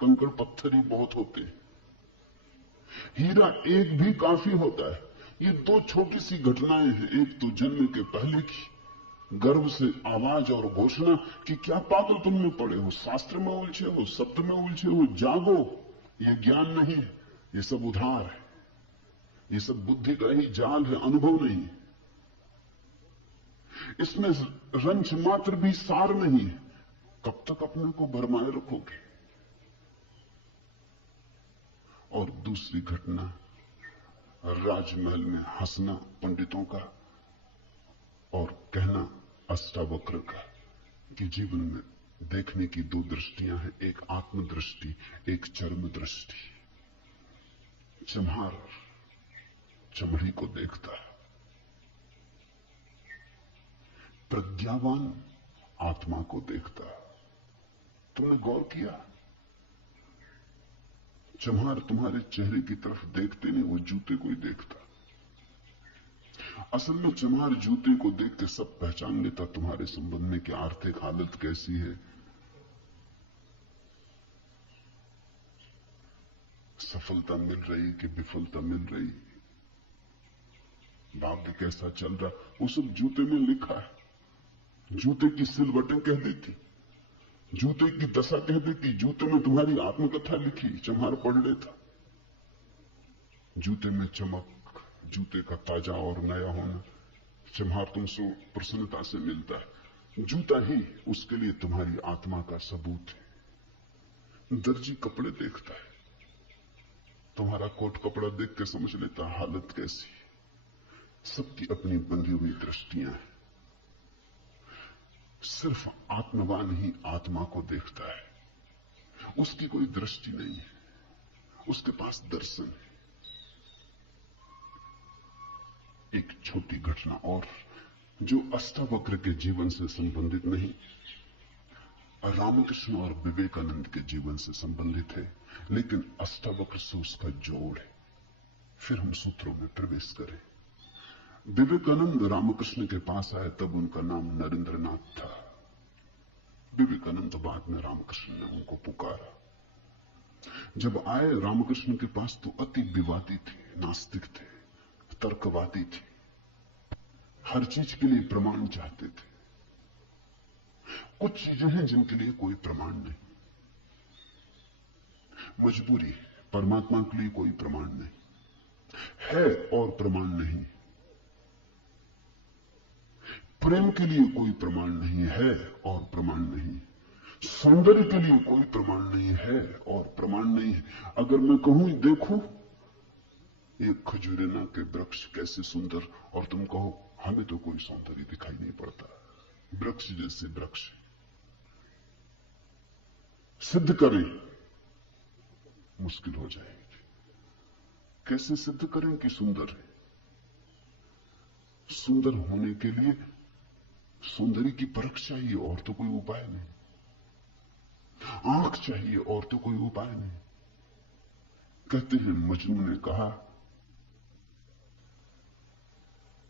कंकड़ पत्थर ही बहुत होते। हीरा एक भी काफी होता है। ये 2 छोटी सी घटनाएं हैं। एक तो जन्म के पहले की, गर्भ से आवाज और घोषणा कि क्या पागलपन में पड़े हो, शास्त्र में उलझे हो, शब्द में उलझे हो, जागो। ये ज्ञान नहीं है, ये सब उधार है, ये सब बुद्धि का ही जाल है, अनुभव नहीं। इसमें रंच मात्र भी सार नहीं है। कब तक अपने को भरमाए रखोगे? और दूसरी घटना, राजमहल में हंसना पंडितों का और कहना अष्टावक्र का कि जीवन में देखने की 2 दृष्टियां हैं, एक आत्मदृष्टि, एक चर्म दृष्टि। चमहार चमड़ी को देखता, प्रज्ञावान आत्मा को देखता। तुमने गौर किया? चमहार तुम्हारे चेहरे की तरफ देखते नहीं, वो जूते को ही देखता। असल में चमहार जूते को देख के सब पहचान लेता तुम्हारे संबंध में कि आर्थिक हालत कैसी है, सफलता मिल रही कि विफलता मिल रही, भाग्य कैसा चल रहा, वो सब जूते में लिखा है। जूते की सिलवटें कह देती, जूते की दशा कह देती, जूते में तुम्हारी आत्मकथा लिखी, चम्हार पढ़ लेता। जूते में चमक, जूते का ताजा और नया होना, चम्हार तुमसे प्रसन्नता से मिलता है। जूता ही उसके लिए तुम्हारी आत्मा का सबूत है। दर्जी कपड़े देखता है, तुम्हारा कोट कपड़ा देख के समझ लेता हालत कैसी। सबकी अपनी बंधी हुई दृष्टियां हैं। सिर्फ आत्मवान ही आत्मा को देखता है। उसकी कोई दृष्टि नहीं है, उसके पास दर्शन है। एक छोटी घटना और जो अष्टावक्र के जीवन से संबंधित नहीं, रामकृष्ण और विवेकानंद के जीवन से संबंधित है, लेकिन अष्टावक्र से उसका जोड़ है। फिर हम सूत्रों में प्रवेश करें। विवेकानंद रामकृष्ण के पास आए तब उनका नाम नरेंद्रनाथ था। विवेकानंद बाद में रामकृष्ण ने उनको पुकारा। जब आए रामकृष्ण के पास तो अति विवादी थे, नास्तिक थे, तर्कवादी थे, हर चीज के लिए प्रमाण चाहते थे। कुछ चीजें हैं जिनके लिए कोई प्रमाण नहीं, मजबूरी है। परमात्मा के लिए कोई प्रमाण नहीं है और प्रमाण नहीं, प्रेम के लिए कोई प्रमाण नहीं है और प्रमाण नहीं, सौंदर्य के लिए कोई प्रमाण नहीं है और प्रमाण नहीं है। अगर मैं कहूं देखो एक खजूरेना के वृक्ष कैसे सुंदर, और तुम कहो हमें तो कोई सौंदर्य दिखाई नहीं पड़ता, वृक्ष जैसे वृक्ष, सिद्ध करें मुश्किल हो जाएगी। कैसे सिद्ध करें कि सुंदर है? सुंदर होने के लिए सौंदर्य की परख चाहिए और तो कोई उपाय नहीं, आंख चाहिए और तो कोई उपाय नहीं। कहते हैं मजनू ने कहा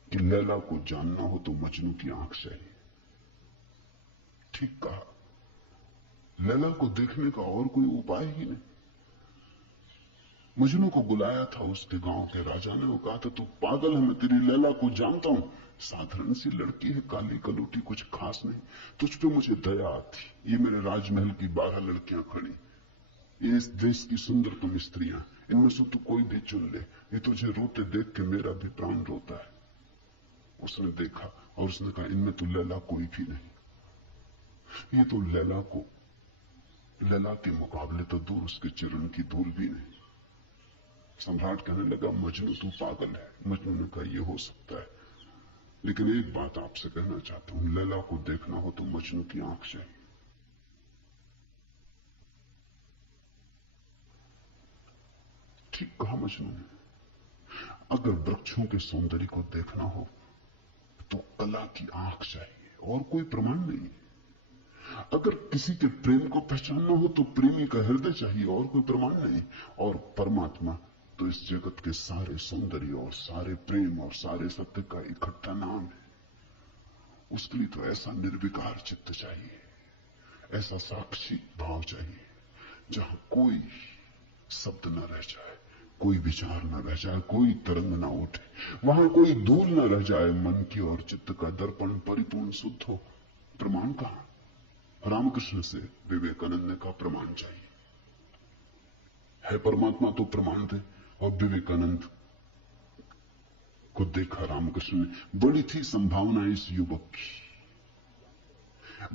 कि लैला को जानना हो तो मजनू की आंख चाहिए। ठीक कहा, लैला को देखने का और कोई उपाय ही नहीं। मजनू को बुलाया था उसके गांव के राजा ने, वो कहा था तू पागल है, मैं तेरी लैला को जानता हूं, साधारण सी लड़की है, काली कलूटी, कुछ खास नहीं, तुझ पे मुझे दया आती। ये मेरे राजमहल की 12 लड़कियां खड़ी, ये इस देश की सुंदरतम स्त्रियां, इनमें से तू कोई भी चुन ले, ये तुझे रोते देख के मेरा भी प्राण रोता है। उसने देखा और उसने कहा इनमें तो लैला कोई भी नहीं, ये तो लैला के मुकाबले तो दूर, उसके चरण की धूल भी नहीं। सम्राट कहने लगा मजनू तू पागल है। मजनू ने कहा यह हो सकता है, लेकिन एक बात आपसे कहना चाहता हूं, लैला को देखना हो तो मजनू की आंख चाहिए। ठीक कहा मजनू ने, अगर वृक्षों के सौंदर्य को देखना हो तो कला की आंख चाहिए और कोई प्रमाण नहीं। अगर किसी के प्रेम को पहचानना हो तो प्रेमी का हृदय चाहिए और कोई प्रमाण नहीं। और परमात्मा तो इस जगत के सारे सौंदर्य और सारे प्रेम और सारे सत्य का इकट्ठा नाम है। उसके लिए तो ऐसा निर्विकार चित्त चाहिए, ऐसा साक्षी भाव चाहिए जहां कोई शब्द न रह जाए, कोई विचार न रह जाए, कोई तरंग न उठे, वहां कोई धूल न रह जाए, मन की और चित्त का दर्पण परिपूर्ण शुद्ध हो। प्रमाण कहां? रामकृष्ण से विवेकानंद का प्रमाण चाहिए। है परमात्मा तो प्रमाण थे। और विवेकानंद को देखा रामकृष्ण ने, बड़ी थी संभावना इस युवक की,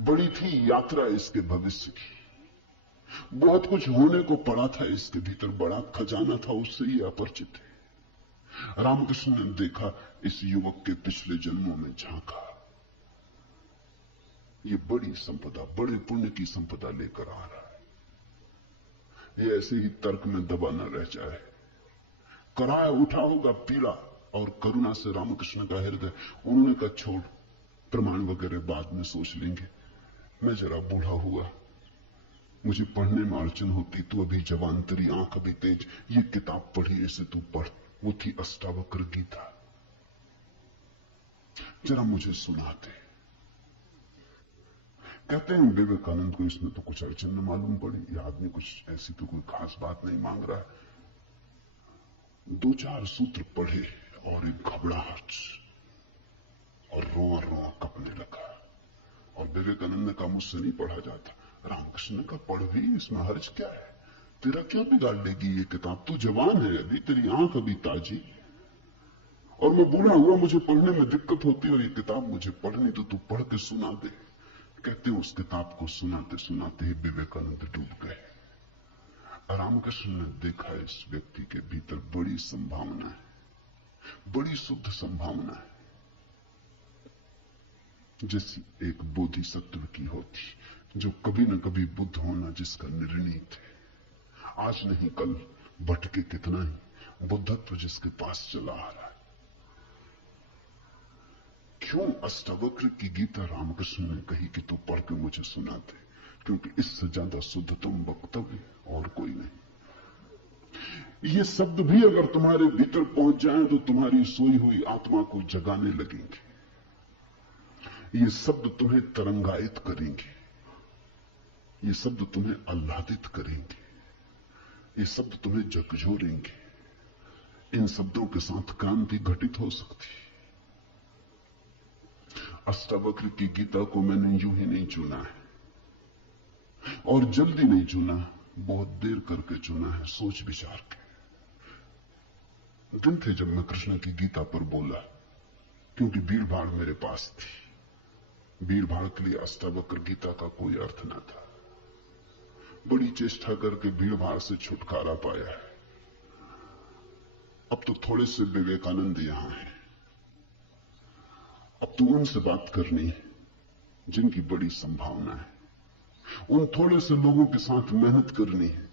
बड़ी थी यात्रा इसके भविष्य की, बहुत कुछ होने को पड़ा था इसके भीतर, बड़ा खजाना था, उससे ये अपरिचित है। रामकृष्ण ने देखा, इस युवक के पिछले जन्मों में झांका, ये बड़ी संपदा, बड़े पुण्य की संपदा लेकर आ रहा है। ये ऐसे ही तर्क में दबा न रह जाए, कराए उठा होगा पीड़ा और करुणा से रामकृष्ण का हृदय। उन्होंने कहा छोड़, प्रमाण वगैरह बाद में सोच लेंगे, मैं जरा बूढ़ा हुआ, मुझे पढ़ने में अड़चन होती, तू अभी जवान, तेरी आंख अभी तेज, ये किताब पढ़ी, इसे तू पढ़। वो थी अष्टावक्र गीता, जरा मुझे सुनाते। कहते हैं विवेकानंद को इसमें तो कुछ अड़चन न मालूम पड़ी, ये आदमी कुछ ऐसी तो कोई खास बात नहीं मांग रहा है, दो चार सूत्र पढ़े और एक घबराहट और रोआ रोआ कपने लगा। और विवेकानंद का मुझसे नहीं पढ़ा जाता। रामकृष्ण का पढ़ भी, इसमें हर्ज क्या है? तेरा क्या बिगाड़ लेगी ये किताब? तू जवान है अभी, तेरी आंख अभी ताजी। और मैं बूढ़ा हुआ, मुझे पढ़ने में दिक्कत होती है और ये किताब मुझे पढ़नी तो तू पढ़ के सुना दे। कहते उस किताब को सुनाते सुनाते ही विवेकानंद डूब गए। रामकृष्ण ने देखा इस व्यक्ति के भीतर बड़ी संभावना है, बड़ी शुद्ध संभावना है, जैसी एक बोधिसत्व की होती, जो कभी न कभी बुद्ध होना जिसका निर्णीत है। आज नहीं कल भटके कितना ही, बुद्धत्व जिसके पास चला आ रहा है। क्यों अष्टावक्र की गीता रामकृष्ण ने कही कि तू पढ़ के मुझे सुना दे? क्योंकि इससे ज्यादा शुद्धतम वक्तव्य और कोई नहीं। ये शब्द भी अगर तुम्हारे भीतर पहुंच जाएं तो तुम्हारी सोई हुई आत्मा को जगाने लगेंगे। ये शब्द तुम्हें तरंगायित करेंगे, ये शब्द तुम्हें आह्लादित करेंगे, ये शब्द तुम्हें झकझोरेंगे। इन शब्दों के साथ क्रांति घटित हो सकती है। अष्टावक्र की गीता को मैंने यूं ही नहीं चुना है और जल्दी नहीं चुना, बहुत देर करके चुना है, सोच विचार के। दिन थे जब मैं कृष्ण की गीता पर बोला, क्योंकि भीड़ भाड़ मेरे पास थी। भीड़ भाड़ के लिए अष्टावक्र गीता का कोई अर्थ न था। बड़ी चेष्टा करके भीड़ भाड़ से छुटकारा पाया है। अब तो थोड़े से विवेकानंद यहां हैं, अब तो उनसे बात करनी है जिनकी बड़ी संभावना है। उन थोड़े से लोगों के साथ मेहनत करनी है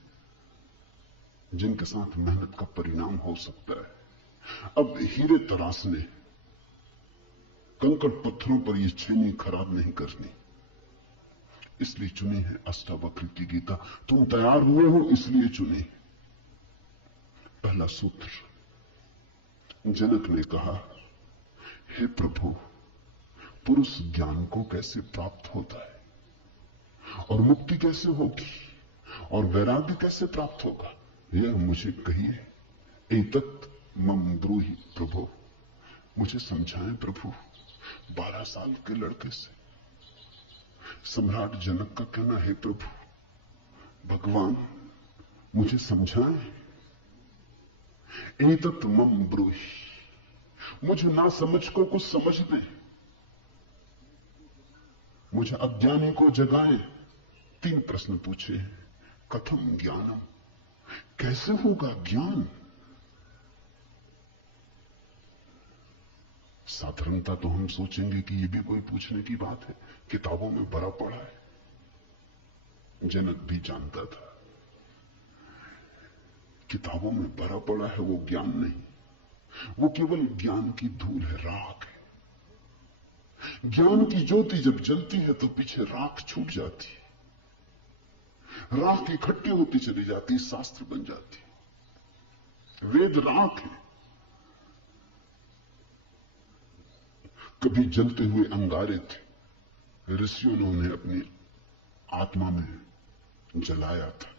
जिनके साथ मेहनत का परिणाम हो सकता है। अब हीरे तराशने, कंकड़ पत्थरों पर यह छेनी खराब नहीं करनी, इसलिए चुनी है अष्टावक्र की गीता। तुम तैयार हुए हो इसलिए चुनी। पहला सूत्र, जनक ने कहा, हे प्रभु, पुरुष ज्ञान को कैसे प्राप्त होता है और मुक्ति कैसे होगी और वैराग्य कैसे प्राप्त होगा, यह मुझे कहिए। एतत् मम ब्रूहि प्रभु, मुझे समझाएं प्रभु। 12 साल के लड़के से सम्राट जनक का कहना है, प्रभु भगवान मुझे समझाएं। एतत् मम ब्रूहि, मुझे ना समझ को कुछ समझ दें, मुझे अज्ञानी को जगाएं। 3 प्रश्न पूछे। कथम ज्ञानम, कैसे होगा ज्ञान? साधारणता तो हम सोचेंगे कि यह भी कोई पूछने की बात है, किताबों में भरा पड़ा है। जनक भी जानता था किताबों में भरा पड़ा है वो ज्ञान नहीं, वो केवल ज्ञान की धूल है, राख है। ज्ञान की ज्योति जब जलती है तो पीछे राख छूट जाती है, राख इकट्ठी होती चली जाती, शास्त्र बन जाती। वेद राख है। कभी जलते हुए अंगारे थे, ऋषियों ने उन्हें अपनी आत्मा में जलाया था,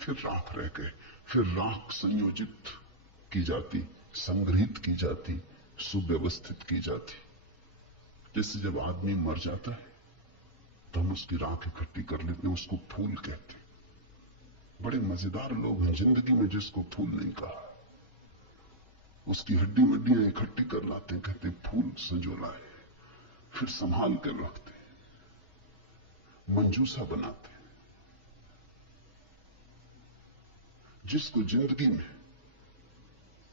फिर राख रह गए। फिर राख संयोजित की जाती, संग्रहित की जाती, सुव्यवस्थित की जाती। जैसे जब आदमी मर जाता है तो हम उसकी राख इकट्ठी कर लेते हैं, उसको फूल कहते हैं। बड़े मजेदार लोग हैं जिंदगी में जिसको फूल नहीं कहा। उसकी हड्डी मड्डियां इकट्ठी कर लाते हैं, कहते हैं फूल संजोला है, फिर संभाल कर रखते हैं, मंजूसा बनाते हैं। जिसको जिंदगी में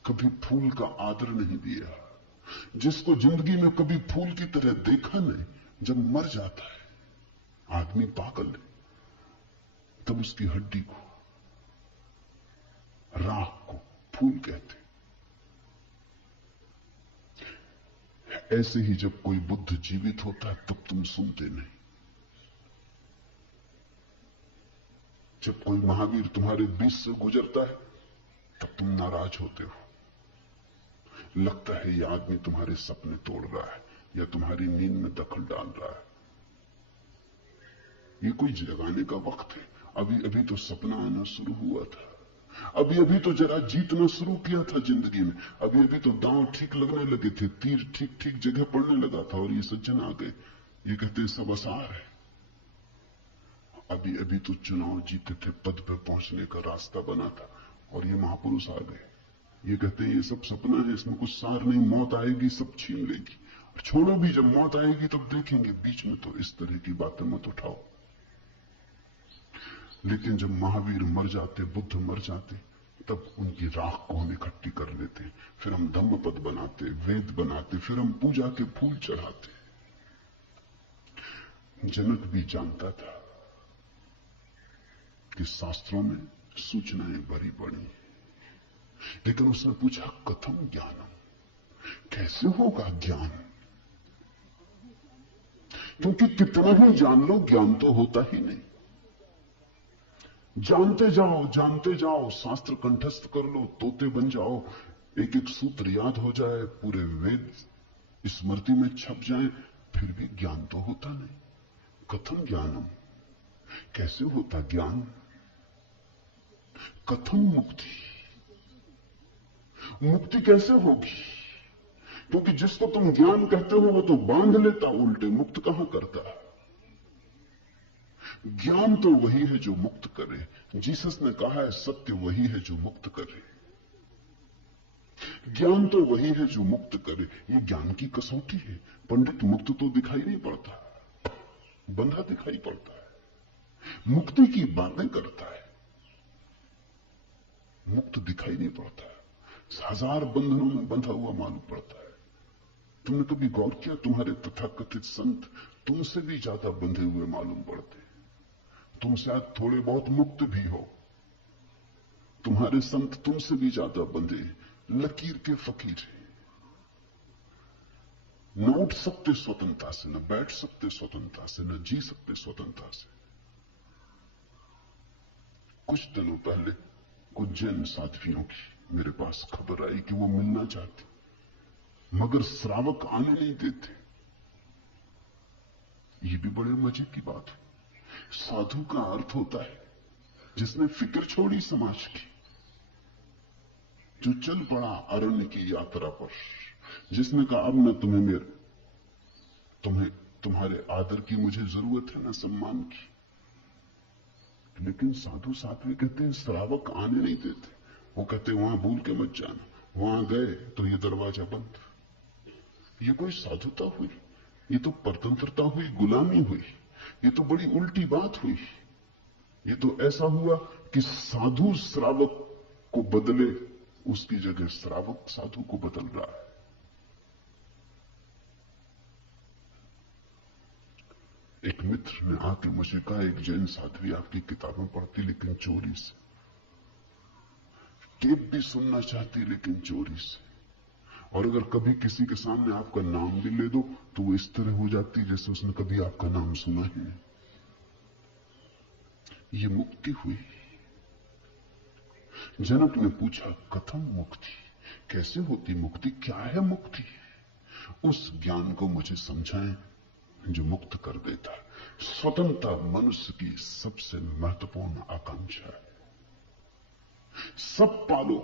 कभी फूल का आदर नहीं दिया, जिसको जिंदगी में कभी फूल की तरह देखा नहीं, जब मर जाता है आदमी पागल है, तब उसकी हड्डी को, राख को फूल कहते। ऐसे ही जब कोई बुद्ध जीवित होता है तब तुम सुनते नहीं। जब कोई महावीर तुम्हारे बीच से गुजरता है तब तुम नाराज होते हो। लगता है यह आदमी तुम्हारे सपने तोड़ रहा है या तुम्हारी नींद में दखल डाल रहा है। ये कोई जगाने का वक्त है, अभी अभी तो सपना आना शुरू हुआ था। अभी अभी तो जरा जीतना शुरू किया था जिंदगी में, अभी अभी तो दांव ठीक लगने लगे थे, तीर ठीक ठीक जगह पड़ने लगा था, और ये सज्जन आ गए, ये कहते हैं सब आसार है। अभी अभी तो चुनाव जीते थे, पद पे पहुंचने का रास्ता बना था, और ये महापुरुष आ गए, ये कहते हैं ये सब सपना है, इसमें कुछ सार नहीं, मौत आएगी सब छीन लेगी। छोड़ो भी, जब मौत आएगी तब देखेंगे, बीच में तो इस तरह की बातें मत उठाओ। लेकिन जब महावीर मर जाते, बुद्ध मर जाते, तब उनकी राख को हम इकट्ठी कर लेते, फिर हम धम्मपद बनाते, वेद बनाते, फिर हम पूजा के फूल चढ़ाते। जनक भी जानता था कि शास्त्रों में सूचनाएं भरी पड़ी, लेकिन उसने पूछा कथम ज्ञानम, कैसे होगा ज्ञान? क्योंकि कितना ही जान लो, ज्ञान तो होता ही नहीं। जानते जाओ, शास्त्र कंठस्थ कर लो, तोते बन जाओ, एक एक सूत्र याद हो जाए, पूरे वेद स्मृति में छप जाए, फिर भी ज्ञान तो होता नहीं। कथम ज्ञानम, कैसे होता ज्ञान? कथम मुक्ति, मुक्ति कैसे होगी? क्योंकि जिसको तुम ज्ञान कहते हो वो तो बांध लेता उल्टे, मुक्त कहां करता है। ज्ञान तो वही है जो मुक्त करे। जीसस ने कहा है सत्य वही है जो मुक्त करे, ज्ञान तो वही है जो मुक्त करे। ये ज्ञान की कसौटी है। पंडित मुक्त तो दिखाई नहीं पड़ता, बंधा दिखाई पड़ता है, मुक्ति की बातें करता है, मुक्त दिखाई नहीं पड़ता है, हजार बंधनों में बंधा हुआ मालूम पड़ता है। तुमने कभी गौर किया, तुम्हारे तथाकथित संत तुमसे भी ज्यादा बंधे हुए मालूम पड़ते, तुम शायद थोड़े बहुत मुक्त भी हो, तुम्हारे संत तुमसे भी ज्यादा बंधे, लकीर के फकीर हैं, न उठ सकते स्वतंत्रता से, न बैठ सकते स्वतंत्रता से, न जी सकते स्वतंत्रता से। कुछ दिनों पहले कुछ जैन साध्वियों की मेरे पास खबर आई कि वो मिलना चाहते, मगर श्रावक आने नहीं देते। ये भी बड़े मजे की बात है। साधु का अर्थ होता है जिसने फिक्र छोड़ी समाज की, जो चल पड़ा अरण्य की यात्रा पर, जिसने कहा अब न तुम्हारे आदर की मुझे जरूरत है, न सम्मान की। लेकिन साधु साध्वी कहते हैं श्रावक आने नहीं देते। वो कहते वहां भूल के मत जाना, वहां गए तो ये दरवाजा बंद। ये कोई साधुता हुई? ये तो परतंत्रता हुई, गुलामी हुई। ये तो बड़ी उल्टी बात हुई। ये तो ऐसा हुआ कि साधु श्रावक को बदले, उसकी जगह श्रावक साधु को बदल रहा है। एक मित्र ने आके मुझे कहा, एक जैन साध्वी आपकी किताबें पढ़ती लेकिन चोरी से, टेप भी सुनना चाहती लेकिन चोरी से, और अगर कभी किसी के सामने आपका नाम भी ले दो तो वो इस तरह हो जाती जैसे उसने कभी आपका नाम सुना ही नहीं। ये मुक्ति हुई। जनक ने पूछा कथम मुक्ति, कैसे होती मुक्ति, क्या है मुक्ति? उस ज्ञान को मुझे समझाएं जो मुक्त कर देता है। स्वतंत्रता मनुष्य की सबसे महत्वपूर्ण आकांक्षा है। सब पालो,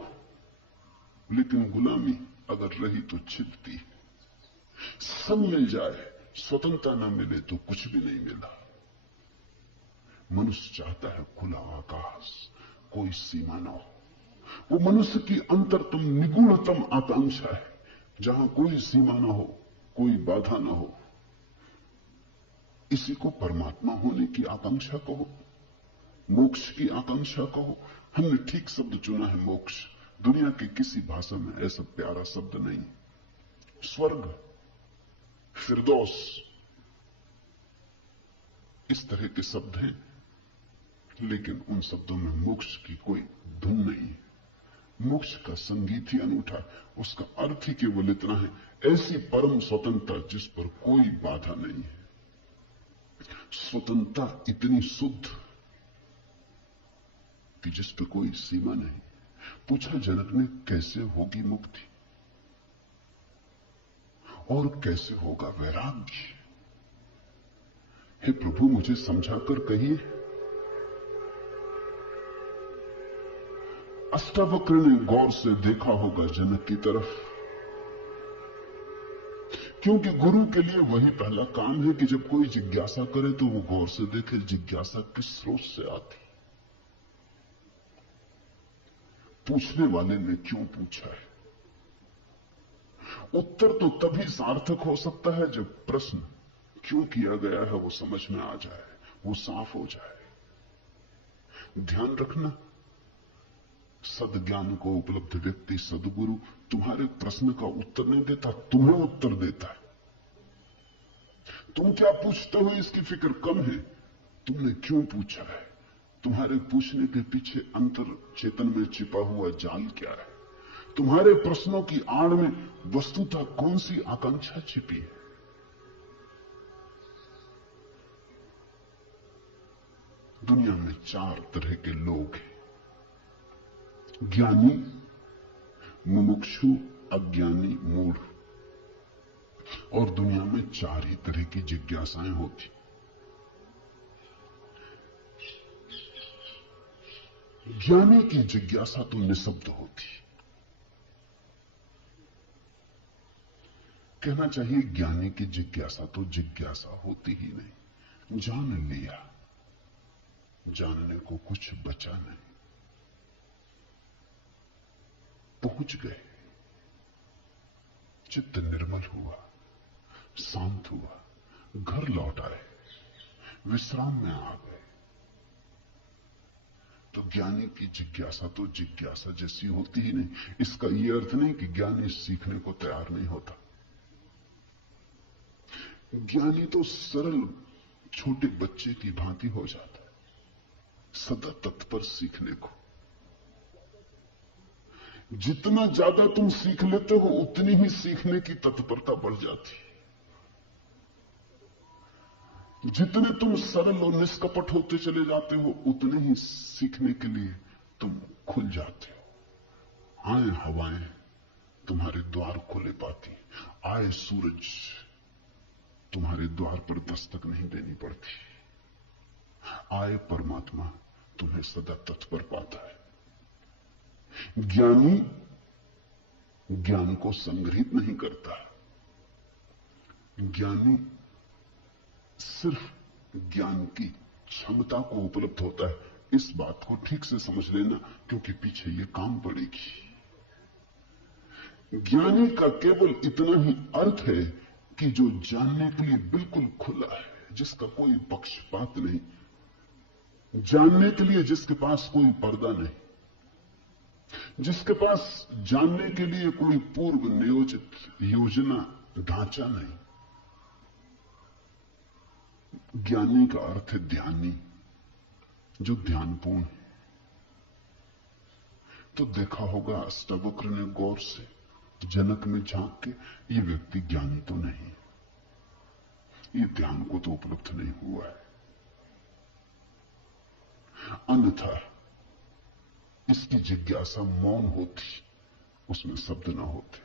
लेकिन गुलामी अगर रही तो छिदती है। सब मिल जाए, स्वतंत्रता न मिले तो कुछ भी नहीं मिला। मनुष्य चाहता है खुला आकाश, कोई सीमा ना हो। वो मनुष्य की अंतरतम निगूढ़तम आकांक्षा है, जहां कोई सीमा ना हो, कोई बाधा ना हो। इसी को परमात्मा होने की आकांक्षा कहो, मोक्ष की आकांक्षा कहो। हमने ठीक शब्द चुना है, मोक्ष। दुनिया की किसी भाषा में ऐसा प्यारा शब्द नहीं। स्वर्ग, फिरदौस, इस तरह के शब्द हैं, लेकिन उन शब्दों में मोक्ष की कोई धुन नहीं है। मोक्ष का संगीत ही अनूठा, उसका अर्थ ही केवल इतना है, ऐसी परम स्वतंत्रता जिस पर कोई बाधा नहीं है। स्वतंत्रता इतनी शुद्ध कि जिस पर कोई सीमा नहीं। पूछा जनक ने कैसे होगी मुक्ति और कैसे होगा वैराग्य? हे प्रभु मुझे समझाकर कहिए। अष्टावक्र ने गौर से देखा होगा जनक की तरफ, क्योंकि गुरु के लिए वही पहला काम है कि जब कोई जिज्ञासा करे तो वो गौर से देखे जिज्ञासा किस स्रोत से आती, पूछने वाले ने क्यों पूछा है। उत्तर तो तभी सार्थक हो सकता है जब प्रश्न क्यों किया गया है वो समझ में आ जाए, वो साफ हो जाए। ध्यान रखना, सद्ज्ञान को उपलब्ध व्यक्ति सद्गुरु तुम्हारे प्रश्न का उत्तर नहीं देता, तुम्हें उत्तर देता है। तुम क्या पूछते हो इसकी फिक्र कम है, तुमने क्यों पूछा है, तुम्हारे पूछने के पीछे अंतर चेतन में छिपा हुआ जाल क्या है, तुम्हारे प्रश्नों की आड़ में वस्तुतः कौन सी आकांक्षा छिपी है। दुनिया में 4 तरह के लोग हैं, ज्ञानी, मुमुक्षु, अज्ञानी, मूढ़। और दुनिया में 4 ही तरह की जिज्ञासाएं होती। ज्ञानी की जिज्ञासा तो निशब्द होती, कहना चाहिए ज्ञानी की जिज्ञासा तो जिज्ञासा होती ही नहीं। जान लिया, जानने को कुछ बचा नहीं, पहुंच गए, चित्त निर्मल हुआ, शांत हुआ, घर लौट आए, विश्राम में आ गए। तो ज्ञानी की जिज्ञासा तो जिज्ञासा जैसी होती ही नहीं। इसका यह अर्थ नहीं कि ज्ञानी सीखने को तैयार नहीं होता। ज्ञानी तो सरल छोटे बच्चे की भांति हो जाता है, सदा तत्पर सीखने को। जितना ज्यादा तुम सीख लेते हो उतनी ही सीखने की तत्परता बढ़ जाती। जितने तुम सरल और निष्कपट होते चले जाते हो उतने ही सीखने के लिए तुम खुल जाते हो। आए हवाएं तुम्हारे द्वार खोले पाती, आए सूरज तुम्हारे द्वार पर दस्तक नहीं देनी पड़ती, आए परमात्मा तुम्हें सदा तत्पर पाता है। ज्ञानी ज्ञान को संग्रहित नहीं करता, ज्ञानी सिर्फ ज्ञान की क्षमता को उपलब्ध होता है। इस बात को ठीक से समझ लेना, क्योंकि पीछे ये काम पड़ेगी। ज्ञानी का केवल इतना ही अर्थ है कि जो जानने के लिए बिल्कुल खुला है, जिसका कोई पक्षपात नहीं, जानने के लिए जिसके पास कोई पर्दा नहीं, जिसके पास जानने के लिए कोई पूर्व नियोजित योजना ढांचा नहीं। ज्ञानी का अर्थ है ध्यानी, जो ध्यानपूर्ण है। तो देखा होगा अष्टावक्र ने गौर से जनक में झांक के, ये व्यक्ति ज्ञानी तो नहीं, ये ध्यान को तो उपलब्ध नहीं हुआ है, अन्यथा इसकी जिज्ञासा मौन होती, उसमें शब्द ना होते।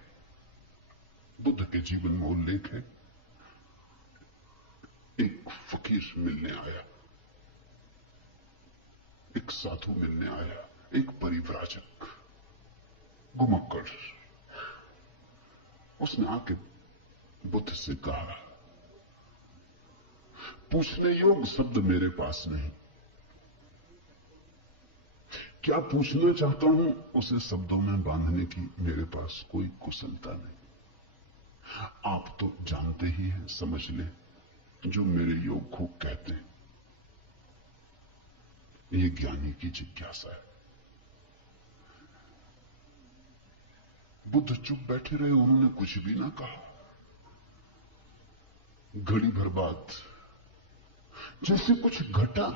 बुद्ध के जीवन में उल्लेख है, एक फकीर मिलने आया, एक साधु मिलने आया, एक परिव्राजक घुमक्कड़। उसने आके बुद्ध से कहा, पूछने योग्य शब्द मेरे पास नहीं, क्या पूछना चाहता हूं उसे शब्दों में बांधने की मेरे पास कोई कुशलता नहीं। आप तो जानते ही हैं, समझ ले जो मेरे योग को कहते हैं। ये ज्ञानी की जिज्ञासा है। बुद्ध चुप बैठे रहे, उन्होंने कुछ भी ना कहा। घड़ी भर बाद जैसे कुछ घटा,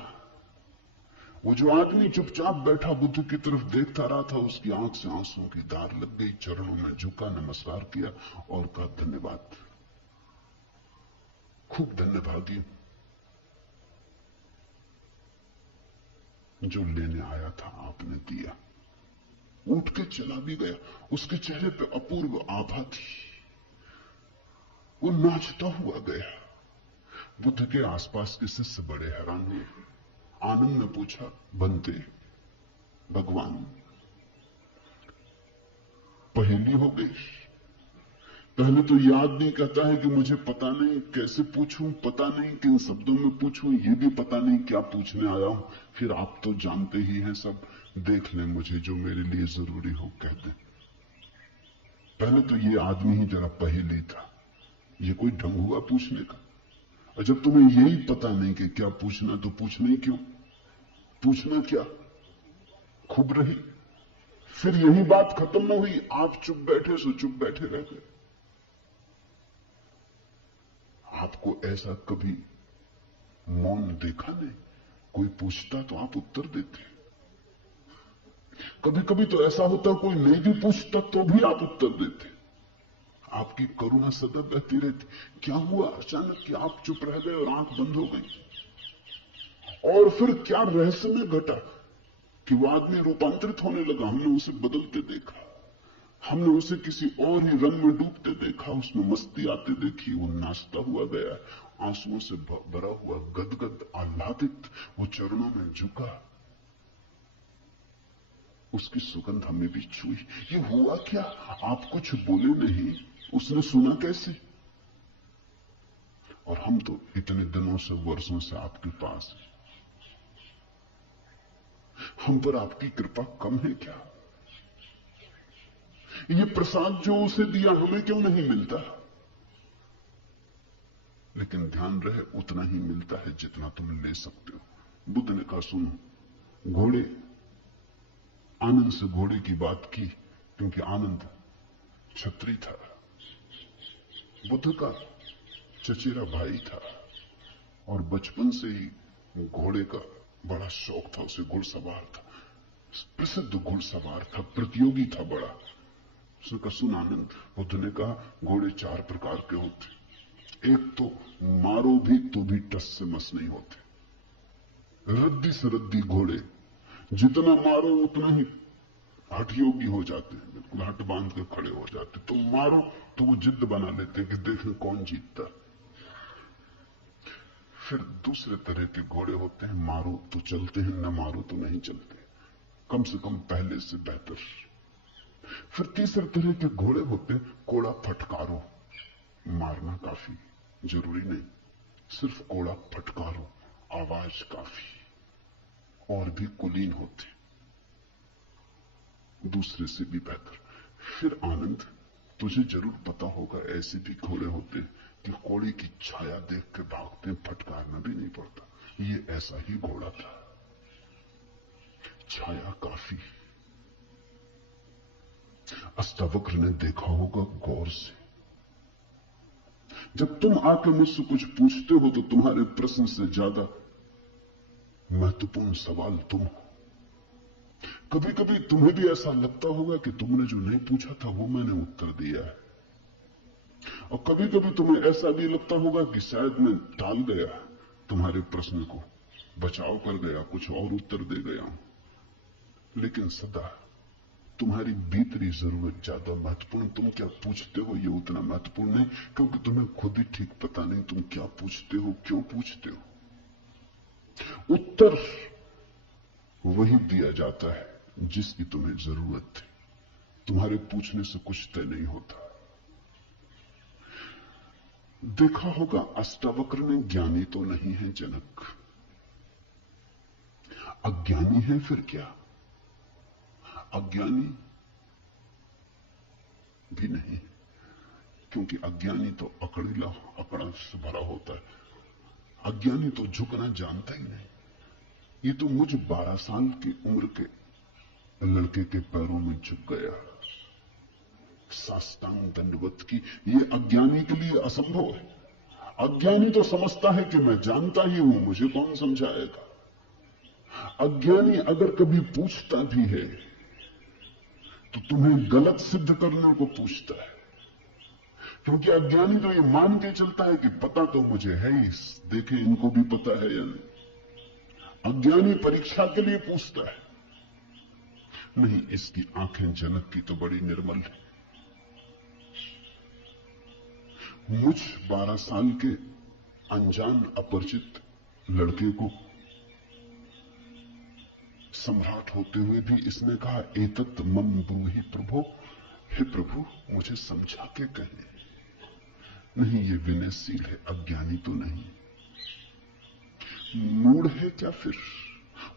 वो जो आदमी चुपचाप बैठा बुद्ध की तरफ देखता रहा था, उसकी आंख से आंसुओं की धार लग गई, चरणों में झुका, नमस्कार किया और कहा, धन्यवाद, खूब धन्यवादी, जो लेने आया था आपने दिया। उठ के चला भी गया। उसके चेहरे पे अपूर्व आभा थी, वो नाचता हुआ गया। बुद्ध के आसपास के शिष्य बड़े हैरान हुए, आनंद में पूछा, बनते भगवान पहेली हो गई। पहले तो ये आदमी कहता है कि मुझे पता नहीं कैसे पूछूं, पता नहीं किन शब्दों में पूछूं, ये भी पता नहीं क्या पूछने आया हूं। फिर आप तो जानते ही हैं सब, देख लें मुझे जो मेरे लिए जरूरी हो कह दें। पहले तो ये आदमी ही जरा पहेली था, ये कोई ढंग हुआ पूछने का? और जब तुम्हें यही पता नहीं कि क्या पूछना, तो पूछना ही क्यों? पूछना क्या? खूब रही। फिर यही बात खत्म न हुई, आप चुप बैठे सो चुप बैठे रह गए। आपको ऐसा कभी मौन देखा नहीं? कोई पूछता तो आप उत्तर देते। कभी कभी तो ऐसा होता कोई नहीं भी पूछता तो भी आप उत्तर देते। आपकी करुणा सदा बहती रहती। क्या हुआ अचानक कि आप चुप रह गए और आंख बंद हो गई? और फिर क्या रहस्य में घटा कि वो आदमी रूपांतरित होने लगा? हमने उसे बदलते देखा, हमने उसे किसी और ही रंग में डूबते देखा, उसमें मस्ती आते देखी। वो नाचता हुआ गया, आंसुओं से भरा हुआ, गदगद आह्लादित, वो चरणों में झुका। उसकी सुगंध हमें भी छुई। ये हुआ क्या? आप कुछ बोले नहीं, उसने सुना कैसे? और हम तो इतने दिनों से, वर्षों से आपके पास हैं। हम पर आपकी कृपा कम है क्या? ये प्रसाद जो उसे दिया हमें क्यों नहीं मिलता? लेकिन ध्यान रहे उतना ही मिलता है जितना तुम ले सकते हो। बुद्ध ने कहा सुनो, घोड़े, आनंद से घोड़े की बात की क्योंकि आनंद छत्री था, बुद्ध का चचेरा भाई था, और बचपन से ही घोड़े का बड़ा शौक था। उसे घुड़सवार था, प्रसिद्ध घुड़सवार था, प्रतियोगी था बड़ा। उसने कहा सुन आनंद, बुद्ध ने कहा घोड़े 4 प्रकार के होते। एक तो मारो भी तो भी टस से मस नहीं होते, रद्दी से रद्दी घोड़े, जितना मारो उतना ही हठयोगी हो जाते हैं, बिल्कुल हट बांध के खड़े हो जाते। तुम मारो तो वो जिद बना लेते हैं कि देखें कौन जीतता। फिर दूसरे तरह के घोड़े होते हैं, मारो तो चलते हैं, न मारो तो नहीं चलते, कम से कम पहले से बेहतर। फिर तीसरे तरह के घोड़े होते हैं, कोड़ा फटकारो, मारना काफी जरूरी नहीं, सिर्फ कोड़ा फटकारो, आवाज काफी। और भी कुलीन होते, दूसरे से भी बेहतर। फिर आनंद, तुझे जरूर पता होगा ऐसे भी घोड़े होते कि कोड़े की छाया देख के भागते, फटकारना भी नहीं पड़ता। ये ऐसा ही घोड़ा था, छाया काफी। अष्टावक्र ने देखा होगा गौर से। जब तुम आके मुझसे कुछ पूछते हो तो तुम्हारे प्रश्न से ज्यादा महत्वपूर्ण सवाल तुम हो। कभी कभी तुम्हें भी ऐसा लगता होगा कि तुमने जो नहीं पूछा था वो मैंने उत्तर दिया है, और कभी कभी तुम्हें ऐसा भी लगता होगा कि शायद मैं टाल गया तुम्हारे प्रश्न को, बचाव कर गया, कुछ और उत्तर दे गया हूं। लेकिन सदा तुम्हारी भीतरी जरूरत ज्यादा महत्वपूर्ण। तुम क्या पूछते हो ये उतना महत्वपूर्ण नहीं, क्योंकि तुम्हें खुद ही ठीक पता नहीं तुम क्या पूछते हो, क्यों पूछते हो। उत्तर वही दिया जाता है जिसकी तुम्हें जरूरत है। तुम्हारे पूछने से कुछ तय नहीं होता। देखा होगा अष्टावक्र ने ज्ञानी तो नहीं है जनक, अज्ञानी है। फिर क्या? अज्ञानी भी नहीं, क्योंकि अज्ञानी तो अकड़ीला, अकड़ा से भरा होता है। अज्ञानी तो झुकना जानता ही नहीं। ये तो मुझ 12 साल की उम्र के लड़के के पैरों में झुक गया, साष्टांग दंडवत की। ये अज्ञानी के लिए असंभव है। अज्ञानी तो समझता है कि मैं जानता ही हूं, मुझे कौन समझाएगा। अज्ञानी अगर कभी पूछता भी है तो तुम्हें गलत सिद्ध करने को पूछता है, क्योंकि अज्ञानी तो ये मान के चलता है कि पता तो मुझे है ही, देखें इनको भी पता है या नहीं। अज्ञानी परीक्षा के लिए पूछता है। नहीं, इसकी आंखें जनक की तो बड़ी निर्मल है। मुझ 12 साल के अनजान अपरिचित लड़के को सम्राट होते हुए भी इसने कहा एतत् मम ब्रूहि प्रभो, हे प्रभु मुझे समझा के कहें। नहीं, ये विनयशील है, अज्ञानी तो नहीं। मूढ़ है क्या फिर?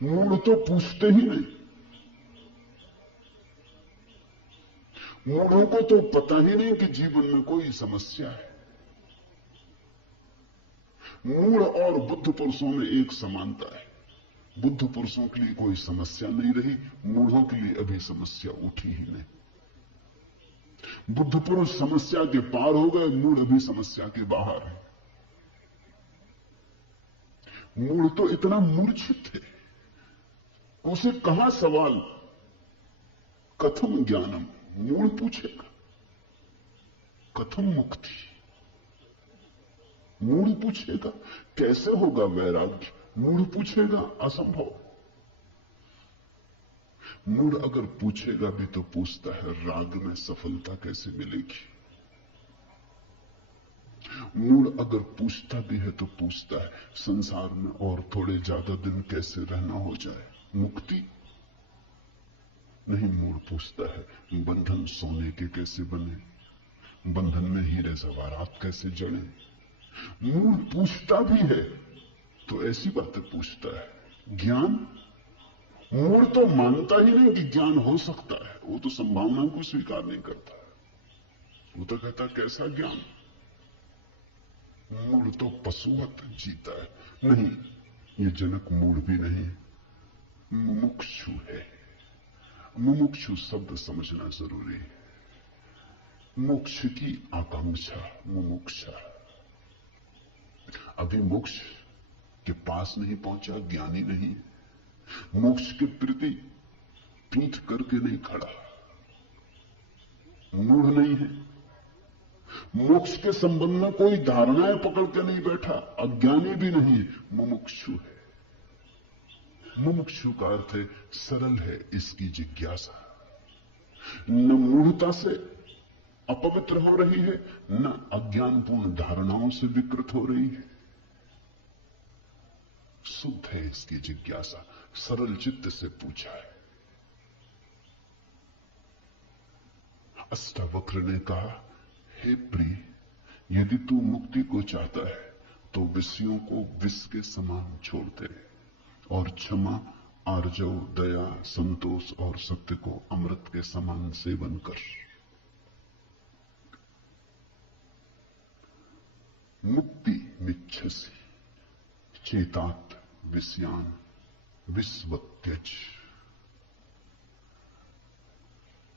मूढ़ तो पूछते ही नहीं। मूढ़ों को तो पता ही नहीं कि जीवन में कोई समस्या है। मूढ़ और बुद्ध पुरुषों में एक समानता है। बुद्ध पुरुषों के लिए कोई समस्या नहीं रही, मूढ़ों के लिए अभी समस्या उठी ही नहीं। बुद्ध पुरुष समस्या के पार हो गए, मूढ़ अभी समस्या के बाहर है। मूढ़ तो इतना मूर्छित है, उसे कहां सवाल कथम ज्ञानम, मूढ़ पूछेगा। कथम मुक्ति, मूढ़ पूछेगा कैसे होगा वैराग्य, मूढ़ पूछेगा असंभव। मूढ़ अगर पूछेगा भी तो पूछता है राग में सफलता कैसे मिलेगी। मूढ़ अगर पूछता भी है तो पूछता है संसार में और थोड़े ज्यादा दिन कैसे रहना हो जाए, मुक्ति नहीं। मूढ़ पूछता है बंधन सोने के कैसे बने, बंधन में हीरे जवाहरात कैसे जड़े। मूढ़ पूछता भी है तो ऐसी बातें पूछता है। ज्ञान, मूढ़ तो मानता ही नहीं कि ज्ञान हो सकता है, वो तो संभावनाओं को स्वीकार नहीं करता है। वो तो कहता कैसा ज्ञान। मूढ़ तो पशुवत जीता है। नहीं, ये जनक मूढ़ भी नहीं, मुमुक्षु है। मुमुक्षु शब्द समझना जरूरी है। मोक्ष की आकांक्षा मुमुक्षा। अभी मोक्ष के पास नहीं पहुंचा, ज्ञानी नहीं। मोक्ष के प्रति पीठ करके नहीं खड़ा, मूढ़ नहीं है। मोक्ष के संबंध में कोई धारणाएं पकड़ के नहीं बैठा, अज्ञानी भी नहीं है, मुमुक्षु है। मुमुक्षु का अर्थ है सरल है इसकी जिज्ञासा। न मूढ़ता से अपवित्र हो रही है, न अज्ञानपूर्ण धारणाओं से विकृत हो रही है। शुद्ध है इसकी जिज्ञासा, सरल चित्त से पूछा है। अष्टावक्र ने कहा, हे प्रिय, यदि तू मुक्ति को चाहता है तो विषयों को विष के समान छोड़ दे और क्षमा, आर्जव, दया, संतोष और सत्य को अमृत के समान सेवन कर। मुक्ति मिच्छसि चेतात विषयान विश्वत्यज।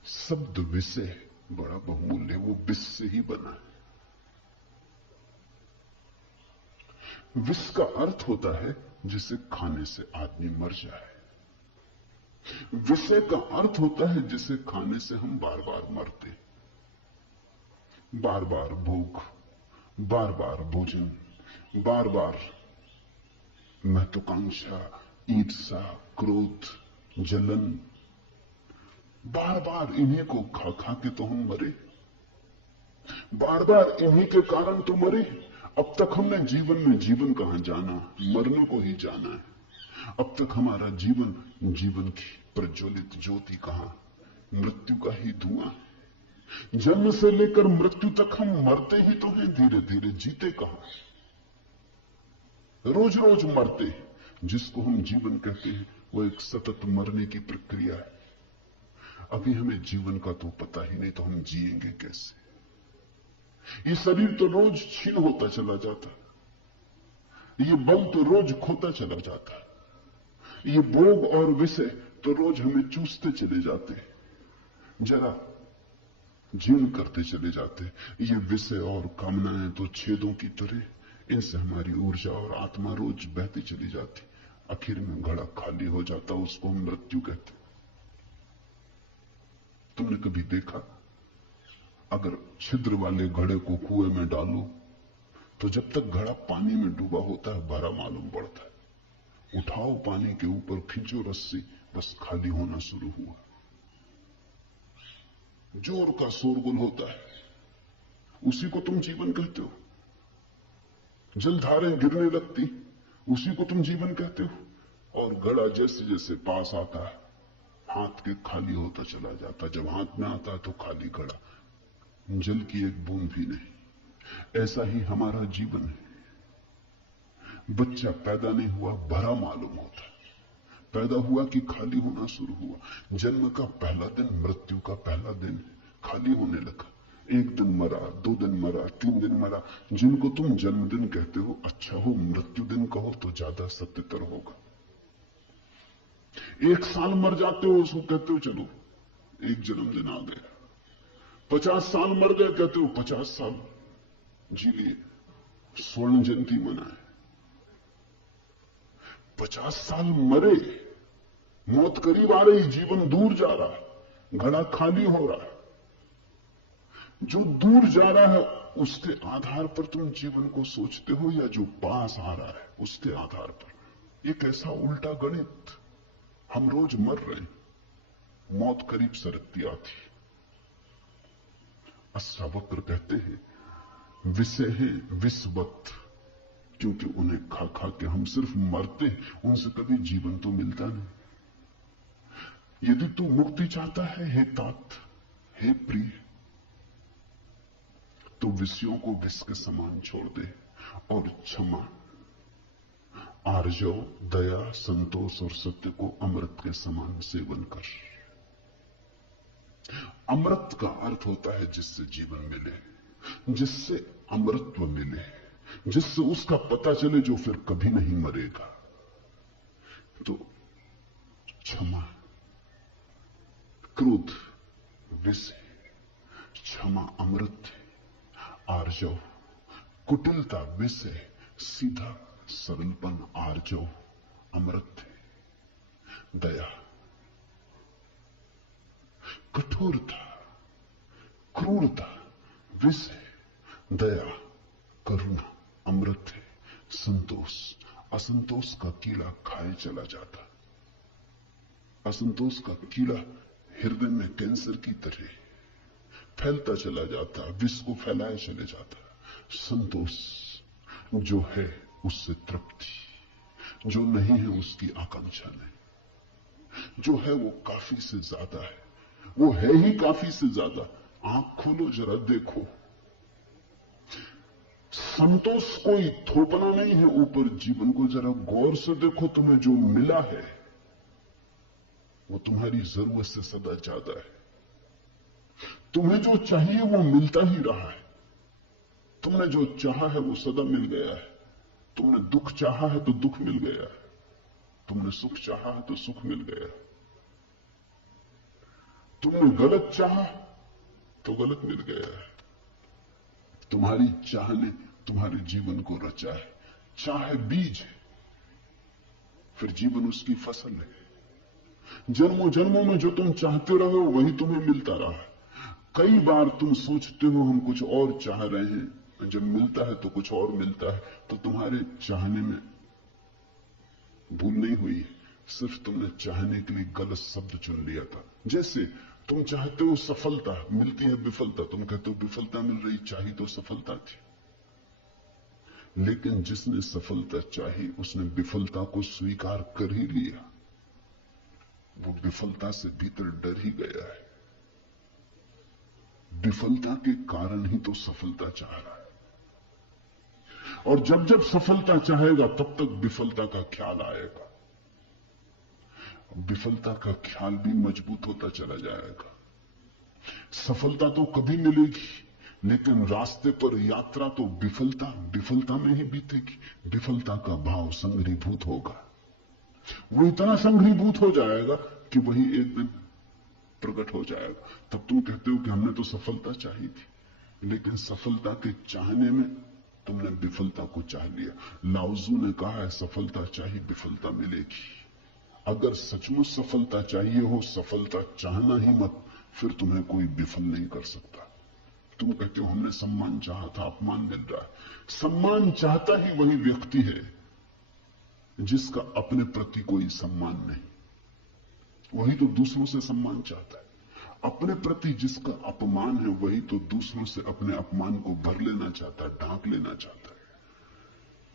शब्द विषय बड़ा बहुमूल्य, वो विष से ही बना है। विष का अर्थ होता है जिसे खाने से आदमी मर जाए। विषय का अर्थ होता है जिसे खाने से हम बार बार मरते। बार बार भूख, बार बार भोजन, बार बार महत्वाकांक्षा, ईर्ष्या, क्रोध, जलन, बार बार इन्हीं को खा खा के तो हम मरे। बार बार इन्हीं के कारण तो मरे। अब तक हमने जीवन में जीवन कहां जाना, मरने को ही जाना है। अब तक हमारा जीवन, जीवन की प्रज्वलित ज्योति कहां, मृत्यु का ही धुआं। जन्म से लेकर मृत्यु तक हम मरते ही तो हैं, धीरे धीरे जीते कहां। रोज रोज मरते। जिसको हम जीवन कहते हैं वो एक सतत मरने की प्रक्रिया है। अभी हमें जीवन का तो पता ही नहीं, तो हम जिएंगे कैसे। ये शरीर तो रोज छीन होता चला जाता, ये बल तो रोज खोता चला जाता, ये भोग और विषय तो रोज हमें चूसते चले जाते, जरा जीर्ण करते चले जाते। ये विषय और कामनाएं तो छेदों की तरह, इनसे हमारी ऊर्जा और आत्मा रोज बहती चली जाती। आखिर में घड़ा खाली हो जाता, उसको हम मृत्यु कहते। तुमने कभी देखा, अगर छिद्र वाले घड़े को कुएं में डालो तो जब तक घड़ा पानी में डूबा होता है भरा मालूम पड़ता है। उठाओ पानी के ऊपर, खींचो रस्सी, बस खाली होना शुरू हुआ। जोर का शोरगुल होता है, उसी को तुम जीवन कहते हो। जलधारें गिरने लगती, उसी को तुम जीवन कहते हो। और घड़ा जैसे जैसे पास आता है, हाथ के खाली होता चला जाता, जब हाथ में आता तो खाली घड़ा, जल की एक बूंद भी नहीं। ऐसा ही हमारा जीवन है। बच्चा पैदा नहीं हुआ भरा मालूम होता, पैदा हुआ कि खाली होना शुरू हुआ। जन्म का पहला दिन, मृत्यु का पहला दिन, खाली होने लगा। एक दिन मरा, 2 दिन मरा, 3 दिन मरा। जिनको तुम जन्मदिन कहते हो अच्छा हो, मृत्यु दिन कहो तो ज्यादा सत्यतर होगा। 1 साल मर जाते हो, उसको कहते हो चलो एक जन्मदिन आ गया। 50 साल मर गए, कहते हो 50 साल जी लिए, स्वर्ण जयंती मनाए। 50 साल मरे, मौत करीब आ रही, जीवन दूर जा रहा है, घड़ा खाली हो रहा है। जो दूर जा रहा है उसके आधार पर तुम जीवन को सोचते हो, या जो पास आ रहा है उसके आधार पर? एक ऐसा उल्टा गणित। हम रोज मर रहे हैं, मौत करीब सरकती आती। अष्टावक्र कहते हैं विषय है विषवत, क्योंकि उन्हें खा खा के हम सिर्फ मरते, उनसे कभी जीवन तो मिलता नहीं। यदि तू मुक्ति चाहता है हे तात, हे प्रिय, तो विषयों को विष के समान छोड़ दे और क्षमा, आर्जव, दया, संतोष और सत्य को अमृत के समान सेवन कर। अमृत का अर्थ होता है जिससे जीवन मिले, जिससे अमृतत्व मिले, जिससे उसका पता चले जो फिर कभी नहीं मरेगा। तो क्षमा, क्रोध विष, क्षमा अमृत, आर्जव, कुटिलता विष, सीधा सरलपन आर्जव अमृत, दया, कठोरता, क्रूरता विष, दया, करुणा अमृत है, संतोष, असंतोष का कीड़ा खाए चला जाता। असंतोष का कीड़ा हृदय में कैंसर की तरह फैलता चला जाता, विष को फैलाए चले जाता। संतोष जो है उससे तृप्ति, जो नहीं है उसकी आकांक्षा नहीं, जो है वो काफी से ज्यादा है, वो है ही काफी से ज्यादा। आंख खोलो जरा देखो, संतोष कोई थोपना नहीं है ऊपर, जीवन को जरा गौर से देखो, तुम्हें जो मिला है वो तुम्हारी जरूरत से सदा ज्यादा है। तुम्हें जो चाहिए वो मिलता ही रहा है, तुमने जो चाहा है वो सदा मिल गया है। तुमने दुख चाहा है तो दुख मिल गया है, तुमने सुख चाहा है तो सुख मिल गया है, तुमने गलत चाहा तो गलत मिल गया है। तुम्हारी चाह ने तुम्हारे जीवन को रचा है। चाह है बीज है, फिर जीवन उसकी फसल है। जन्मों जन्मों में जो तुम चाहते रहो वही तुम्हें मिलता रहा है। कई बार तुम सोचते हो हम कुछ और चाह रहे हैं, जब मिलता है तो कुछ और मिलता है, तो तुम्हारे चाहने में भूल नहीं हुई है, सिर्फ तुमने चाहने के लिए गलत शब्द चुन लिया था। जैसे तुम चाहते हो सफलता, मिलती है विफलता, तुम कहते हो विफलता मिल रही, चाहिए तो सफलता थी। लेकिन जिसने सफलता चाही उसने विफलता को स्वीकार कर ही लिया, वो विफलता से भीतर डर ही गया है। विफलता के कारण ही तो सफलता चाह रहा है, और जब जब सफलता चाहेगा तब तक विफलता का ख्याल आएगा। विफलता का ख्याल भी मजबूत होता चला जाएगा। सफलता तो कभी मिलेगी, लेकिन रास्ते पर यात्रा तो विफलता में ही बीतेगी। विफलता का भाव संघरीभूत होगा, वो इतना संघरीभूत हो जाएगा कि वही एक दिन प्रकट हो जाएगा। तब तुम कहते हो कि हमने तो सफलता चाही थी, लेकिन सफलता के चाहने में तुमने विफलता को चाह लिया। लाओजू ने कहा है सफलता चाहिए विफलता मिलेगी। अगर सचमुच सफलता चाहिए हो, सफलता चाहना ही मत, फिर तुम्हें कोई विफल नहीं कर सकता। तुम कहते हो हमने सम्मान चाहा था, अपमान मिल रहा है। सम्मान चाहता ही वही व्यक्ति है जिसका अपने प्रति कोई सम्मान नहीं, वही तो दूसरों से सम्मान चाहता है। अपने प्रति जिसका अपमान है वही तो दूसरों से अपने अपमान को भर लेना चाहता है, ढांक लेना चाहता है।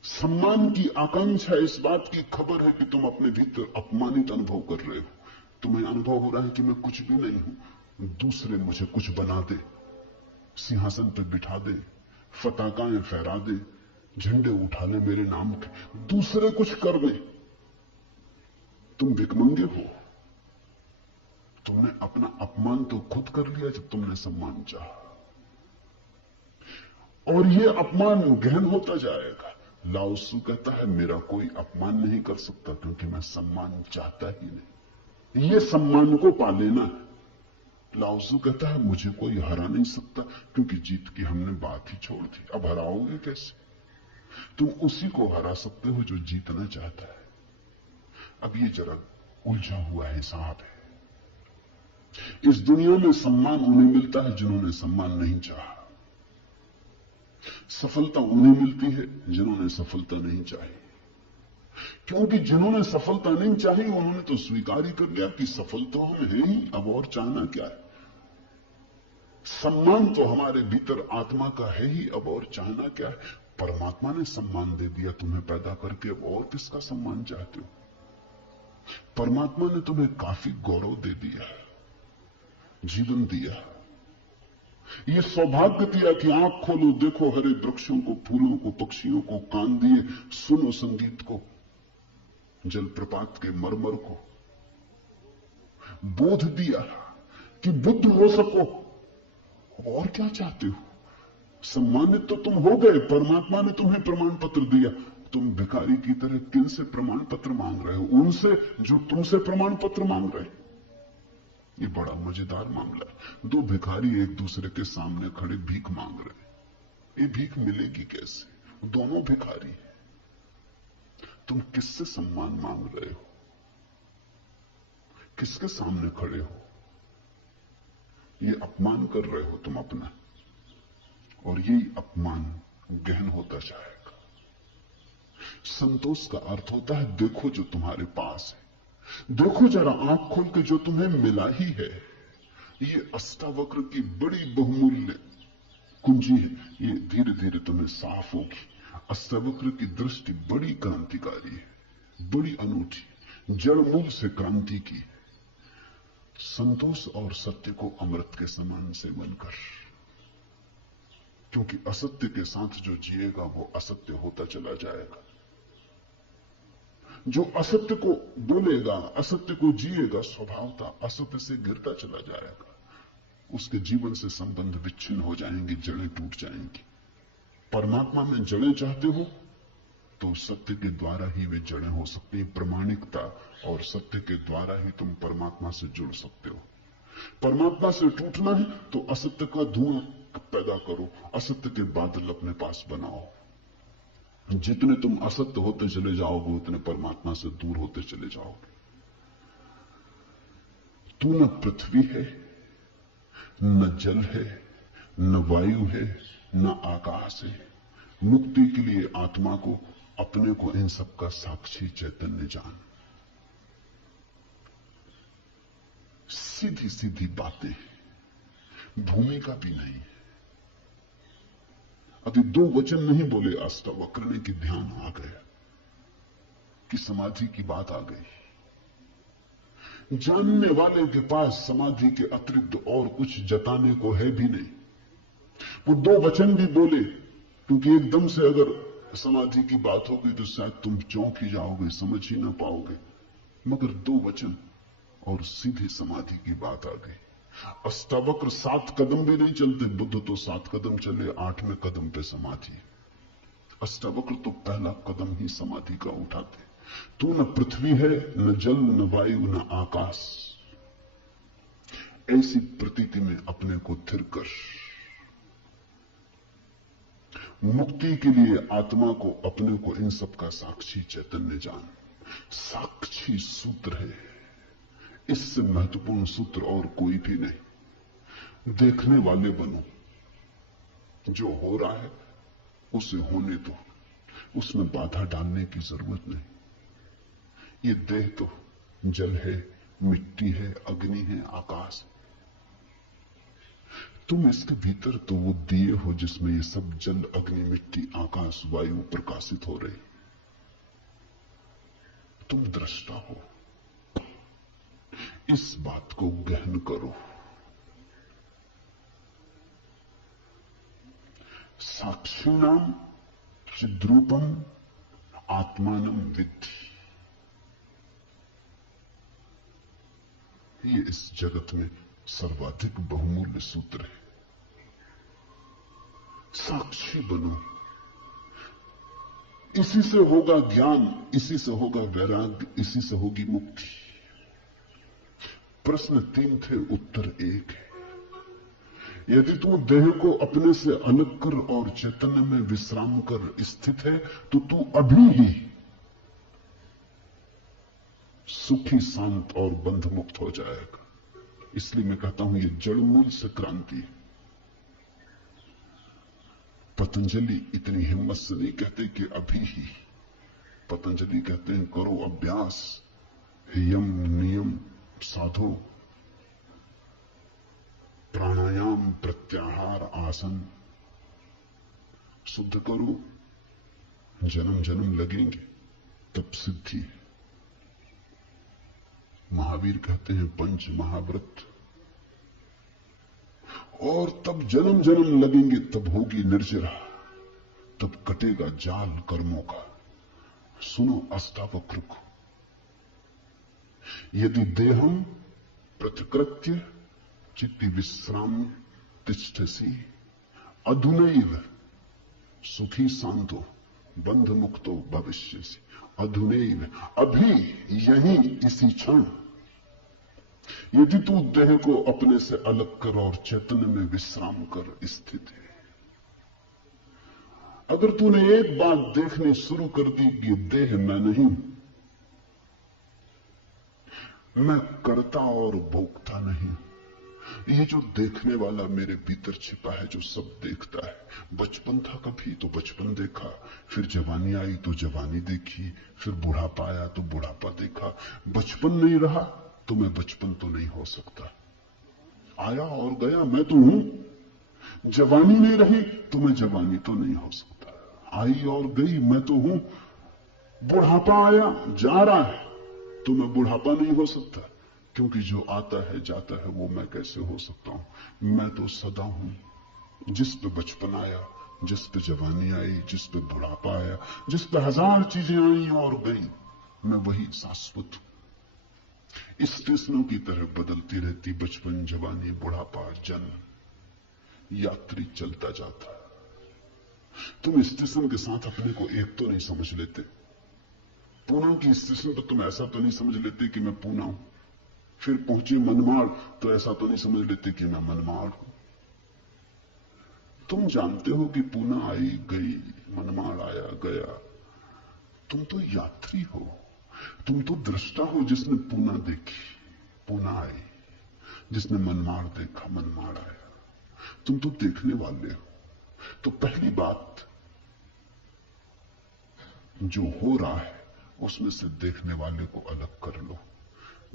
सम्मान की आकांक्षा इस बात की खबर है कि तुम अपने भीतर अपमानित अनुभव कर रहे हो। तुम्हें अनुभव हो रहा है कि मैं कुछ भी नहीं हूं, दूसरे मुझे कुछ बना दे, सिंहासन पर बिठा दे, पताकाएं फहरा दे, झंडे उठा ले मेरे नाम के, दूसरे कुछ कर दे। तुम भिखमंगे हो। तुमने अपना अपमान तो खुद कर लिया जब तुमने सम्मान चाहा, और यह अपमान गहन होता जाएगा। लाओ त्सु कहता है मेरा कोई अपमान नहीं कर सकता क्योंकि मैं सम्मान चाहता ही नहीं, यह सम्मान को पा लेना है। लाओ त्सु कहता है मुझे कोई हरा नहीं सकता क्योंकि जीत की हमने बात ही छोड़ दी, अब हराओगे कैसे? तुम उसी को हरा सकते हो जो जीतना चाहता है। अब ये जरा उलझा हुआ हिसाब है। इस दुनिया में सम्मान उन्हें मिलता है जिन्होंने सम्मान नहीं चाहा, सफलता उन्हें मिलती है जिन्होंने सफलता नहीं चाही, क्योंकि जिन्होंने सफलता नहीं चाही उन्होंने तो स्वीकार ही कर लिया कि सफल तो हम हैं ही, अब और चाहना क्या है। सम्मान तो हमारे भीतर आत्मा का है ही, अब और चाहना क्या है। परमात्मा ने सम्मान दे दिया तुम्हें पैदा करके, अब और किसका सम्मान चाहते हो? परमात्मा ने तुम्हें काफी गौरव दे दिया, जीवन दिया, ये सौभाग्य दिया कि आंख खोलो देखो हरे वृक्षों को, फूलों को, पक्षियों को, कान दिए सुनो संगीत को, जलप्रपात के मरमर को, बोध दिया कि बुद्ध हो सको। और क्या चाहते हो? सम्मानित तो तुम हो गए, परमात्मा ने तुम्हें प्रमाण पत्र दिया। तुम भिखारी की तरह किन से प्रमाण पत्र मांग रहे हो? उनसे जो तुमसे प्रमाण पत्र मांग रहे हैं। ये बड़ा मजेदार मामला है। दो भिखारी एक दूसरे के सामने खड़े भीख मांग रहे हैं। ये भीख मिलेगी कैसे? दोनों भिखारी हैं। तुम किससे सम्मान मांग रहे हो? किसके सामने खड़े हो? ये अपमान कर रहे हो तुम अपना, और यही अपमान गहन होता जाएगा। संतोष का अर्थ होता है देखो जो तुम्हारे पास है, देखो जरा आंख खोल के जो तुम्हें मिला ही है। ये अष्टावक्र की बड़ी बहुमूल्य कुंजी है, ये धीरे धीरे तुम्हें साफ होगी। अष्टावक्र की दृष्टि बड़ी क्रांतिकारी है, बड़ी अनूठी, जड़ मूल से क्रांति की। संतोष और सत्य को अमृत के समान सेवन कर, क्योंकि असत्य के साथ जो जिएगा वो असत्य होता चला जाएगा। जो असत्य को बोलेगा, असत्य को जिएगा, स्वभावता असत्य से गिरता चला जाएगा। उसके जीवन से संबंध विच्छिन्न हो जाएंगे, जड़ें टूट जाएंगी। परमात्मा में जड़ें चाहते हो तो सत्य के द्वारा ही वे जड़ें हो सकती हैं। प्रामाणिकता और सत्य के द्वारा ही तुम परमात्मा से जुड़ सकते हो। परमात्मा से टूटना है तो असत्य का धुआं पैदा करो, असत्य के बादल अपने पास बनाओ। जितने तुम असत्य होते चले जाओगे उतने परमात्मा से दूर होते चले जाओगे। तू न पृथ्वी है, न जल है, न वायु है, न आकाश है। मुक्ति के लिए आत्मा को, अपने को, इन सब का साक्षी चैतन्य जान। सीधी सीधी बातें, भूमिका भी नहीं। अभी दो वचन नहीं बोले अष्टावक्र ने कि ध्यान आ गया, कि समाधि की बात आ गई। जानने वाले के पास समाधि के अतिरिक्त और कुछ जताने को है भी नहीं। वो दो वचन भी बोले क्योंकि एकदम से अगर समाधि की बात होगी तो शायद तुम चौंक ही जाओगे, समझ ही ना पाओगे। मगर दो वचन और सीधी समाधि की बात आ गई। अष्टावक्र 7 कदम भी नहीं चलते, बुद्ध तो 7 कदम चले, 8वें कदम पे समाधि। अष्टावक्र तो पहला कदम ही समाधि का उठाते। तू न पृथ्वी है, न जल, न वायु, न आकाश। ऐसी प्रतीति में अपने को थिर कर। मुक्ति के लिए आत्मा को, अपने को, इन सब का साक्षी चैतन्य जान। साक्षी सूत्र है, इससे महत्वपूर्ण सूत्र और कोई भी नहीं। देखने वाले बनो, जो हो रहा है उसे होने दो, उसमें बाधा डालने की जरूरत नहीं। ये देह तो जल है, मिट्टी है, अग्नि है, आकाश है। तुम इसके भीतर तो वो दिए हो जिसमें ये सब जल, अग्नि, मिट्टी, आकाश, वायु प्रकाशित हो रही। तुम दृष्टा हो। इस बात को गहन करो। साक्षिणाम चिद्रूपम आत्मानम विद्धि, ये इस जगत में सर्वाधिक बहुमूल्य सूत्र है। साक्षी बनो, इसी से होगा ज्ञान, इसी से होगा वैराग्य, इसी से होगी मुक्ति। प्रश्न 3 थे, उत्तर 1 है। यदि तू देह को अपने से अलग कर और चैतन्य में विश्राम कर स्थित है तो तू अभी ही सुखी, शांत और बंध मुक्त हो जाएगा। इसलिए मैं कहता हूं यह जड़ मूल से क्रांति है। पतंजलि इतनी हिम्मत से नहीं कहते कि अभी ही, पतंजलि कहते हैं करो अभ्यास, यम नियम साधो, प्राणायाम प्रत्याहार आसन शुद्ध करो, जन्म जन्म लगेंगे तब सिद्धि है। महावीर कहते हैं पंच महाव्रत, और तब जन्म जन्म लगेंगे, तब होगी निर्जरा, तब कटेगा जाल कर्मों का। सुनो अष्टावक्र को, यदि देहम प्रतिकृत्य चित्ति विश्राम तिष्ठसि अधुनैव सुखी शांतो बंध मुक्तो भविष्यसि। अधुनैव, अभी, यही, इसी क्षण। यदि तू देह को अपने से अलग कर और चैतन्य में विश्राम कर स्थित है, अगर तूने एक बात देखनी शुरू कर दी कि देह मैं नहीं, मैं करता और भोगता नहीं, ये जो देखने वाला मेरे भीतर छिपा है, जो सब देखता है। बचपन था कभी तो बचपन देखा, फिर जवानी आई तो जवानी देखी, फिर बुढ़ापा आया तो बुढ़ापा देखा। बचपन नहीं रहा तो मैं बचपन तो नहीं हो सकता। आया और गया, मैं तो हूं। जवानी नहीं रही तो मैं जवानी तो नहीं हो सकता। आई और गई, मैं तो हूं। बुढ़ापा आया जा रहा है तो मैं बुढ़ापा नहीं हो सकता, क्योंकि जो आता है जाता है वो मैं कैसे हो सकता हूं। मैं तो सदा हूं। जिस पे बचपन आया, जिस पे जवानी आई, जिस पे बुढ़ापा आया, जिस पे हजार चीजें आई और गई, मैं वही शाश्वत हूं। स्टेशनों की तरह बदलती रहती, बचपन, जवानी, बुढ़ापा, जन्म, यात्री चलता जाता। तुम स्टेशन के साथ अपने को एक तो नहीं समझ लेते। पूना की स्टेशन पर तुम ऐसा तो नहीं समझ लेते कि मैं पूना हूं। फिर पहुंचे मनमाड़ तो ऐसा तो नहीं समझ लेते कि मैं मनमाड़ हूं। तुम जानते हो कि पूना आई गई, मनमाड़ आया गया। तुम तो यात्री हो, तुम तो दृष्टा हो जिसने पूना देखी, पूना आई, जिसने मनमाड़ देखा, मनमाड़ आया। तुम तो देखने वाले हो। तो पहली बात, जो हो रहा है उसमें से देखने वाले को अलग कर लो।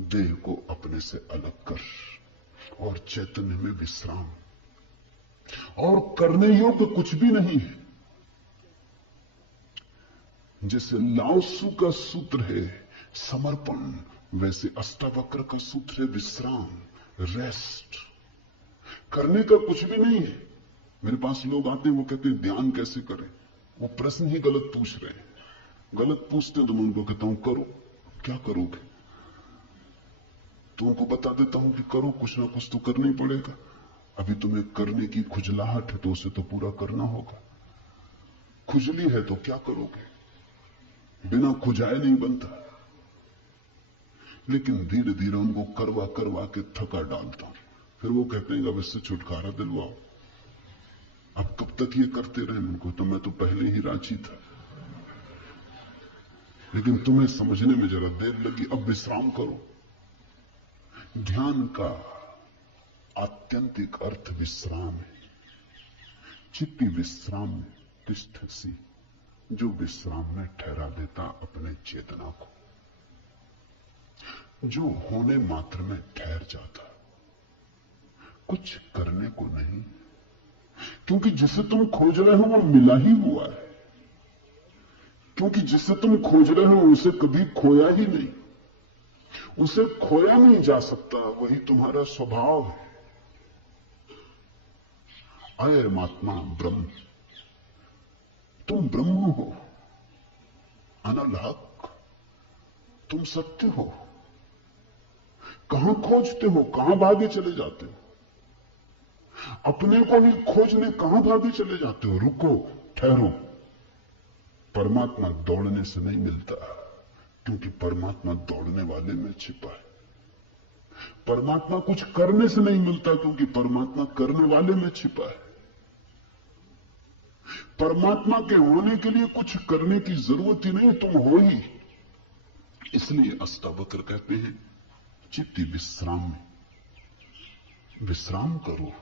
देह को अपने से अलग कर और चैतन्य में विश्राम। और करने योग्य कुछ भी नहीं है। जैसे लाओसु का सूत्र है समर्पण, वैसे अष्टावक्र का सूत्र है विश्राम, रेस्ट। करने का कुछ भी नहीं है। मेरे पास लोग आते हैं, वो कहते हैं ध्यान कैसे करें। वो प्रश्न ही गलत पूछ रहे हैं। गलत पूछते हैं तो मैं उनको कहता हूं करो। क्या करोगे? तो उनको बता देता हूं कि करो, कुछ ना कुछ तो करना ही पड़ेगा। अभी तुम्हें करने की खुजलाहट है तो उसे तो पूरा करना होगा। खुजली है तो क्या करोगे? बिना खुजाए नहीं बनता। लेकिन धीरे धीरे उनको करवा करवा के थका डालता हूं। फिर वो कहते हैं अब इससे छुटकारा दिलवाओ। अब कब तक ये करते रहे? उनको तो मैं तो पहले ही राजी था, लेकिन तुम्हें समझने में जरा देर लगी। अब विश्राम करो। ध्यान का आत्यंतिक अर्थ विश्राम है। चित्ती विश्राम में तिष्ठसि, जो विश्राम में ठहरा देता अपने चेतना को, जो होने मात्र में ठहर जाता, कुछ करने को नहीं। क्योंकि जिसे तुम खोज रहे हो वो मिला ही हुआ है। क्योंकि जिसे तुम खोज रहे हो उसे कभी खोया ही नहीं। उसे खोया नहीं जा सकता, वही तुम्हारा स्वभाव है। अयम आत्मा ब्रह्म, तुम ब्रह्म हो, अनल हक, तुम सत्य हो। कहां खोजते हो, कहां भागे चले जाते हो? अपने को ही खोजने कहां भागे चले जाते हो? रुको, ठहरो। परमात्मा दौड़ने से नहीं मिलता, क्योंकि परमात्मा दौड़ने वाले में छिपा है। परमात्मा कुछ करने से नहीं मिलता, क्योंकि परमात्मा करने वाले में छिपा है। परमात्मा के होने के लिए कुछ करने की जरूरत ही नहीं, तुम हो ही। इसलिए अष्टावक्र कहते हैं चित्त विश्राम में, विश्राम करो,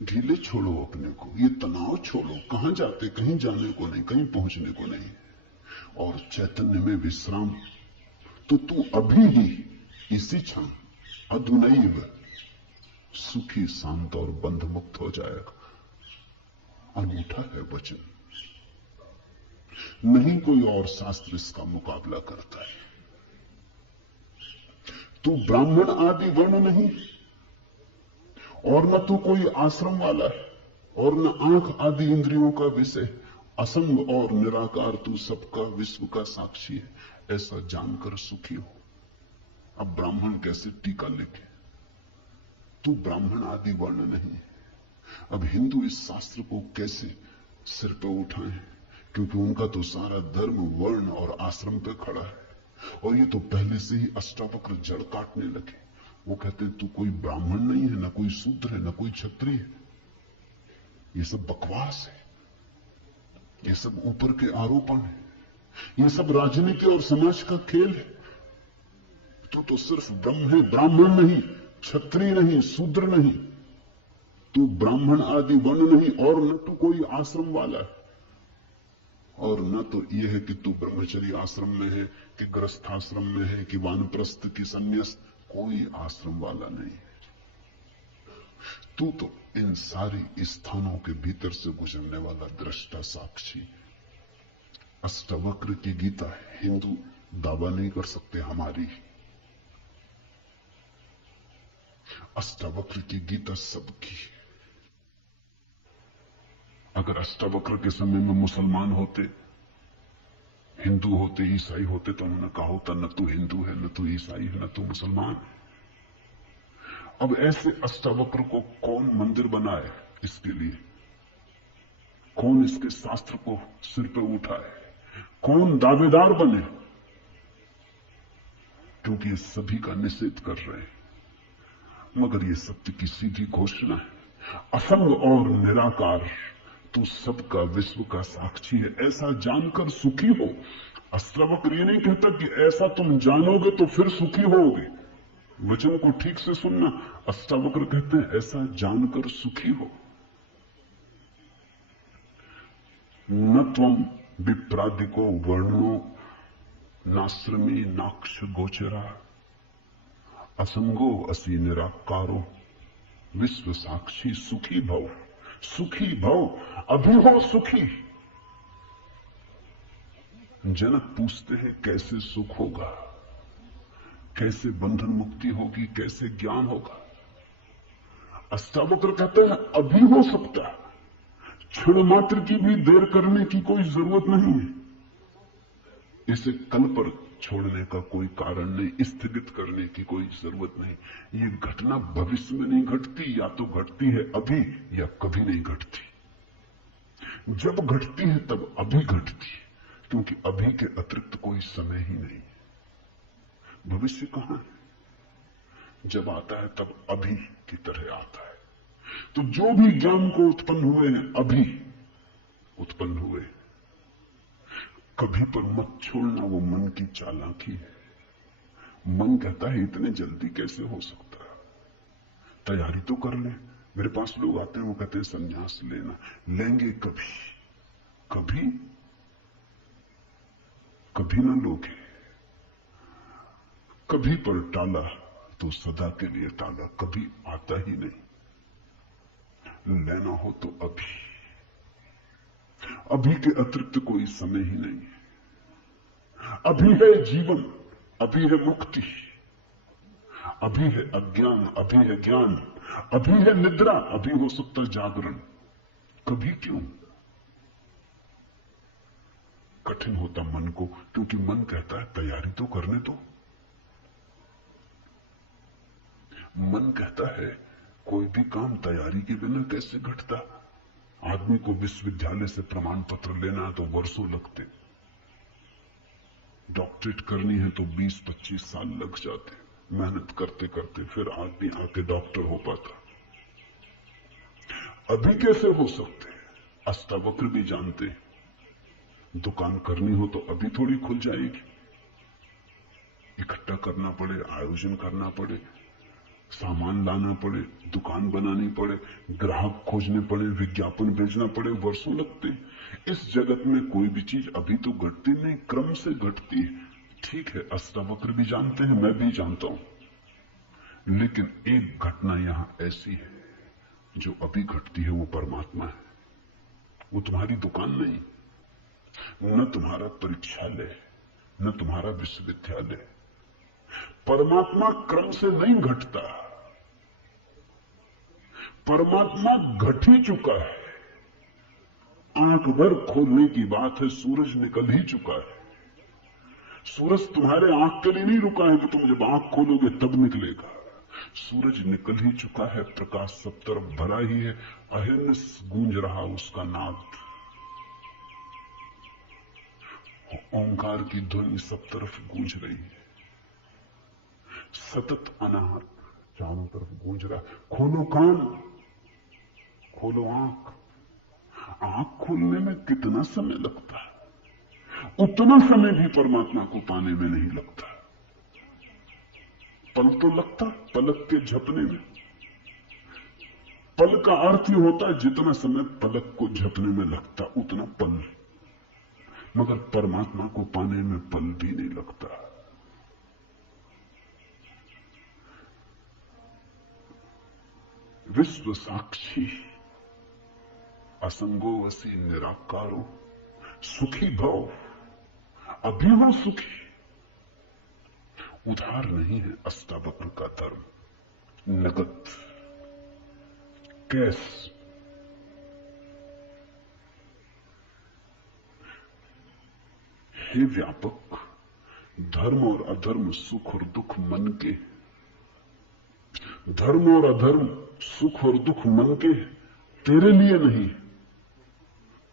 ढीले छोड़ो अपने को, ये तनाव छोड़ो। कहां जाते? कहीं जाने को नहीं, कहीं पहुंचने को नहीं। और चैतन्य में विश्राम, तो तू अभी ही इसी क्षण अधुनैव सुखी, शांत और बंध मुक्त हो जाएगा। अनूठा है वचन, नहीं कोई और शास्त्र इसका मुकाबला करता है। तू ब्राह्मण आदि वर्ण नहीं, और न तू कोई आश्रम वाला है, और न आंख आदि इंद्रियों का विषय। असंग और निराकार तू सबका, विश्व का साक्षी है, ऐसा जानकर सुखी हो। अब ब्राह्मण कैसे टीका लिखे? तू ब्राह्मण आदि वर्ण नहीं। अब हिंदू इस शास्त्र को कैसे सिर पे उठाएं, क्योंकि उनका तो सारा धर्म वर्ण और आश्रम पे खड़ा है। और ये तो पहले से ही अष्टावक्र जड़ काटने लगे। वो कहते हैं तू कोई ब्राह्मण नहीं है, ना कोई शूद्र है, ना कोई क्षत्रिय है। ये सब बकवास है, ये सब ऊपर के आरोपण है, ये सब राजनीति और समाज का खेल है। तू तो सिर्फ ब्रह्म है, ब्राह्मण नहीं, क्षत्रिय नहीं, शूद्र नहीं। तू ब्राह्मण आदि वर्ण नहीं, और न तू कोई आश्रम वाला है, और न तो यह है कि तू ब्रह्मचर्य आश्रम में है, कि गृहस्थाश्रम में है, कि वानप्रस्थ की संन्यास्त। कोई आश्रम वाला नहीं। तू तो इन सारी स्थानों के भीतर से गुजरने वाला दृष्टा साक्षी। अष्टावक्र की गीता है, हिंदू दावा नहीं कर सकते हमारी। अष्टावक्र की गीता सबकी। अगर अष्टावक्र के समय में मुसलमान होते, हिंदू होते, ईसाई होते, तो उन्होंने कहा होता न तू हिंदू है, न तू ईसाई है, न तू मुसलमान है। अब ऐसे अष्टावक्र को कौन मंदिर बनाए? इसके लिए कौन इसके शास्त्र को सिर पे उठाए? कौन दावेदार बने? क्योंकि ये सभी का निषेध कर रहे हैं। मगर ये सत्य की सीधी घोषणा है, असंग और निराकार तू सबका, विश्व का साक्षी है, ऐसा जानकर सुखी हो। अष्टावक्र ये नहीं कहता कि ऐसा तुम जानोगे तो फिर सुखी होगे। वचन को ठीक से सुनना। अष्टावक्र कहते हैं ऐसा जानकर सुखी हो। न त्वम विप्रादिको वर्णो नाश्रमी नाक्ष गोचरा, असंगो असि निराकारो विश्व साक्षी सुखी भव। सुखी भव, अभी हो सुखी। जनक पूछते हैं कैसे सुख होगा, कैसे बंधन मुक्ति होगी, कैसे ज्ञान होगा? अष्टावक्र कहते हैं अभी हो सकता है, क्षण मात्र की भी देर करने की कोई जरूरत नहीं है। इसे कल पर छोड़ने का कोई कारण नहीं, स्थगित करने की कोई जरूरत नहीं। ये घटना भविष्य में नहीं घटती, या तो घटती है अभी या कभी नहीं घटती। जब घटती है तब अभी घटती है, क्योंकि अभी के अतिरिक्त कोई समय ही नहीं। भविष्य कहां है? जब आता है तब अभी की तरह आता है। तो जो भी ज्ञान को उत्पन्न हुए हैं अभी उत्पन्न हुए। कभी पर मत छोड़ना, वो मन की चालाकी है। मन कहता है इतने जल्दी कैसे हो सकता है, तैयारी तो कर ले। मेरे पास लोग आते हैं, वो कहते हैं संन्यास लेना। लेंगे कभी? कभी कभी ना लोगे। कभी पर टाला तो सदा के लिए टाला, कभी आता ही नहीं। लेना हो तो अभी, अभी के अतिरिक्त कोई समय ही नहीं है। अभी है जीवन, अभी है मुक्ति, अभी है अज्ञान, अभी है ज्ञान, अभी है निद्रा, अभी हो सकता जागरण। कभी क्यों कठिन होता मन को? क्योंकि मन कहता है तैयारी तो करने दो। मन कहता है कोई भी काम तैयारी के बिना कैसे घटता? आदमी को विश्वविद्यालय से प्रमाण पत्र लेना है तो वर्षों लगते, डॉक्टरेट करनी है तो 20-25 साल लग जाते, मेहनत करते करते फिर आदमी आके डॉक्टर हो पाता। अभी कैसे हो सकते? अष्टावक्र भी जानते हैं, दुकान करनी हो तो अभी थोड़ी खुल जाएगी, इकट्ठा करना पड़े, आयोजन करना पड़े, सामान लाना पड़े, दुकान बनानी पड़े, ग्राहक खोजने पड़े, विज्ञापन भेजना पड़े, वर्षों लगते। इस जगत में कोई भी चीज अभी तो घटती नहीं, क्रम से घटती है। ठीक है, अष्टावक्र भी जानते हैं, मैं भी जानता हूं, लेकिन एक घटना यहां ऐसी है जो अभी घटती है, वो परमात्मा है। वो तुम्हारी दुकान नहीं, न तुम्हारा परीक्षालय, न तुम्हारा विश्वविद्यालय। परमात्मा क्रम से नहीं घटता, परमात्मा घट ही चुका है। आंख भर खोलने की बात है, सूरज निकल ही चुका है। सूरज तुम्हारे आंख के लिए नहीं रुका है कि तुम जब आंख खोलोगे तब निकलेगा। सूरज निकल ही चुका है, प्रकाश सब तरफ भरा ही है, अहिर्निश गूंज रहा उसका नाद, ओंकार की ध्वनि सब तरफ गूंज रही है, सतत अनाहत चारों तरफ गूंज रहा। खोलो कान, खोलो आंख। आंख खोलने में कितना समय लगता है, उतना समय भी परमात्मा को पाने में नहीं लगता। पल तो लगता पलक के झपने में। पल का अर्थ ही होता है जितना समय पलक को झपने में लगता उतना पल, मगर परमात्मा को पाने में पल भी नहीं लगता। विश्व साक्षी असंगो वसी निराकारो सुखी भव, अभी हो सुखी। उधार नहीं है अष्टावक्र का धर्म, नगद, कैश। हे व्यापक, धर्म और अधर्म, सुख और दुख मन के, धर्म और अधर्म, सुख और दुख मन के, तेरे लिए नहीं।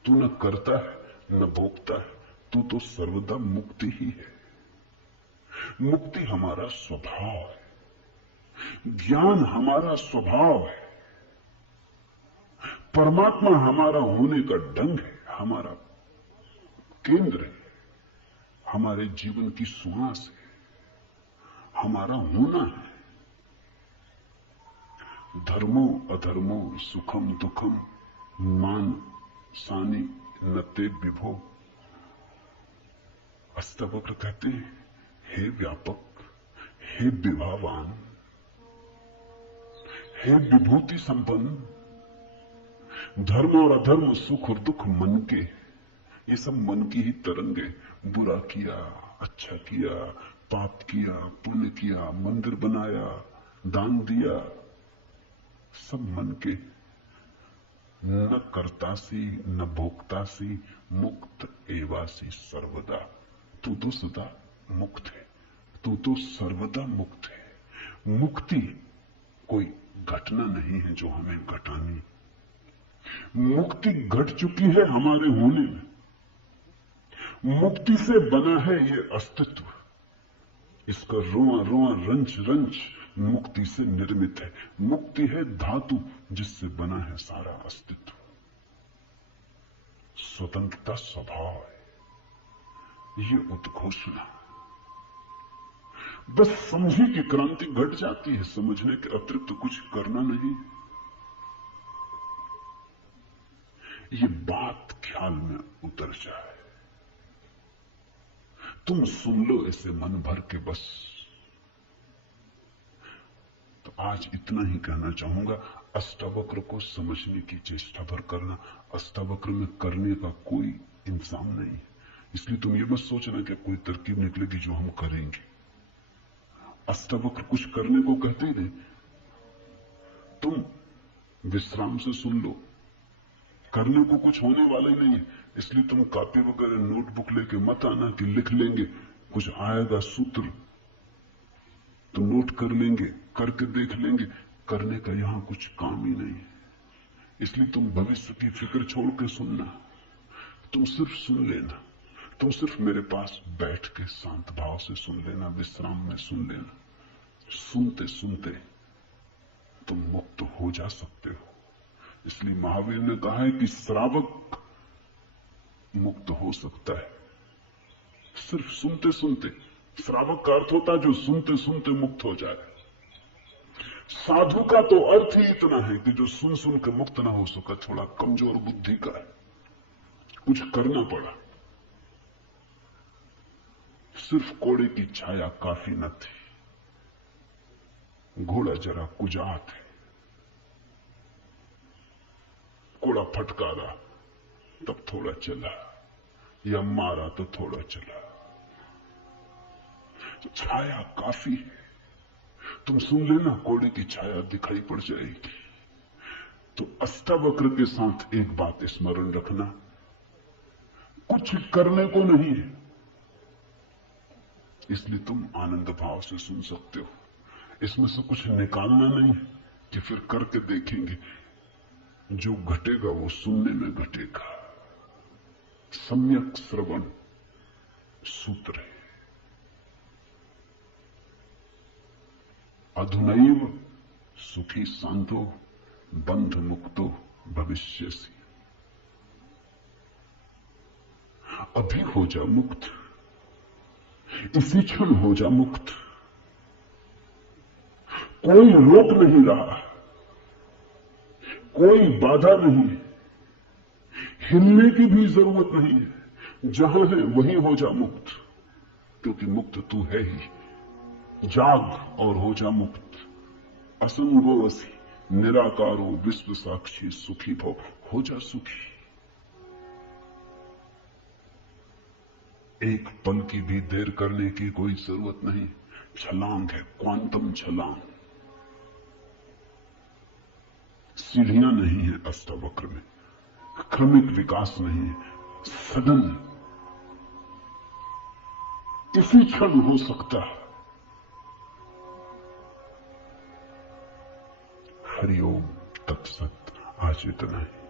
तू न करता है न भोगता है, तू तो सर्वदा मुक्ति ही है। मुक्ति हमारा स्वभाव है, ज्ञान हमारा स्वभाव है, परमात्मा हमारा होने का ढंग है, हमारा केंद्र है, हमारे जीवन की श्वास है, हमारा होना है। धर्मो अधर्मो सुखम दुखम मान सानी नते विभो। अष्टावक्र कहते हैं, हे व्यापक, हे विभावान, हे विभूति संपन्न, धर्म और अधर्म, सुख और दुख मन के, ये सब मन की ही तरंगे। बुरा किया, अच्छा किया, पाप किया, पुण्य किया, मंदिर बनाया, दान दिया, सब मन के। न कर्तासी न भोक्तासी, मुक्त एवासी सर्वदा। तू तो सदा मुक्त है, तू तो सर्वदा मुक्त है। मुक्ति कोई घटना नहीं है जो हमें घटानी, मुक्ति घट चुकी है हमारे होने में। मुक्ति से बना है ये अस्तित्व, इसका रोआ रोआ रंच रंच मुक्ति से निर्मित है। मुक्ति है धातु जिससे बना है सारा अस्तित्व। स्वतंत्रता स्वभाव है, ये उद्घोषणा। बस समझे कि क्रांति घट जाती है, समझने के अतिरिक्त कुछ करना नहीं। ये बात ख्याल में उतर जाए, तुम सुन लो ऐसे मन भर के बस। तो आज इतना ही कहना चाहूंगा, अष्टावक्र को समझने की चेष्टा भर करना। अष्टावक्र में करने का कोई इंतजाम नहीं, इसलिए तुम ये मत सोचना कि कोई तरकीब निकलेगी जो हम करेंगे। अष्टवक्र कुछ करने को कहते ही नहीं। तुम विश्राम से सुन लो, करने को कुछ होने वाला ही नहीं है। इसलिए तुम कॉपी वगैरह नोटबुक लेके मत आना कि लिख लेंगे, कुछ आएगा सूत्र तो नोट कर लेंगे, करके देख लेंगे। करने का यहां कुछ काम ही नहीं है। इसलिए तुम भविष्य की फिक्र छोड़ के सुनना, तुम सिर्फ सुन लेना, तुम सिर्फ मेरे पास बैठ के शांत भाव से सुन लेना, विश्राम में सुन लेना। सुनते सुनते तुम मुक्त हो जा सकते हो। इसलिए महावीर ने कहा है कि श्रावक मुक्त हो सकता है सिर्फ सुनते सुनते। श्रावक का अर्थ होता है जो सुनते सुनते मुक्त हो जाए। साधु का तो अर्थ ही इतना है कि जो सुन सुन के मुक्त ना हो सका, थोड़ा कमजोर बुद्धि का है, कुछ करना पड़ा। सिर्फ कोड़े की छाया काफी न थी, घोड़ा जरा कुजात है, कोड़ा फटकारा तब थोड़ा चला, या मारा तो थोड़ा चला। छाया काफी है, तुम सुन लेना, कोड़े की छाया दिखाई पड़ जाएगी। तो अष्टावक्र के साथ एक बात स्मरण रखना, कुछ करने को नहीं है, इसलिए तुम आनंद भाव से सुन सकते हो। इसमें से कुछ निकालना नहीं कि फिर करके देखेंगे। जो घटेगा वो सुनने में घटेगा। सम्यक श्रवण सूत्र है। अधुनैव सुखी शांतो बंध मुक्तो भविष्यसि। अभी हो जा मुक्त, इसी क्षण हो जा मुक्त। कोई रोक नहीं रहा, कोई बाधा नहीं, हिलने की भी जरूरत नहीं है। जहां है वहीं हो जा मुक्त, क्योंकि मुक्त तू है ही। जाग और हो जा मुक्त। असंगो वसी निराकारो विश्व साक्षी सुखी भव। हो जा सुखी। एक पल की भी देर करने की कोई जरूरत नहीं। छलांग है, क्वांटम छलांग। सीढ़ियां नहीं है अष्टावक्र में, क्रमिक विकास नहीं है, सदन इसी क्षण हो सकता है। हरिओम तत्सत। आज इतना ही।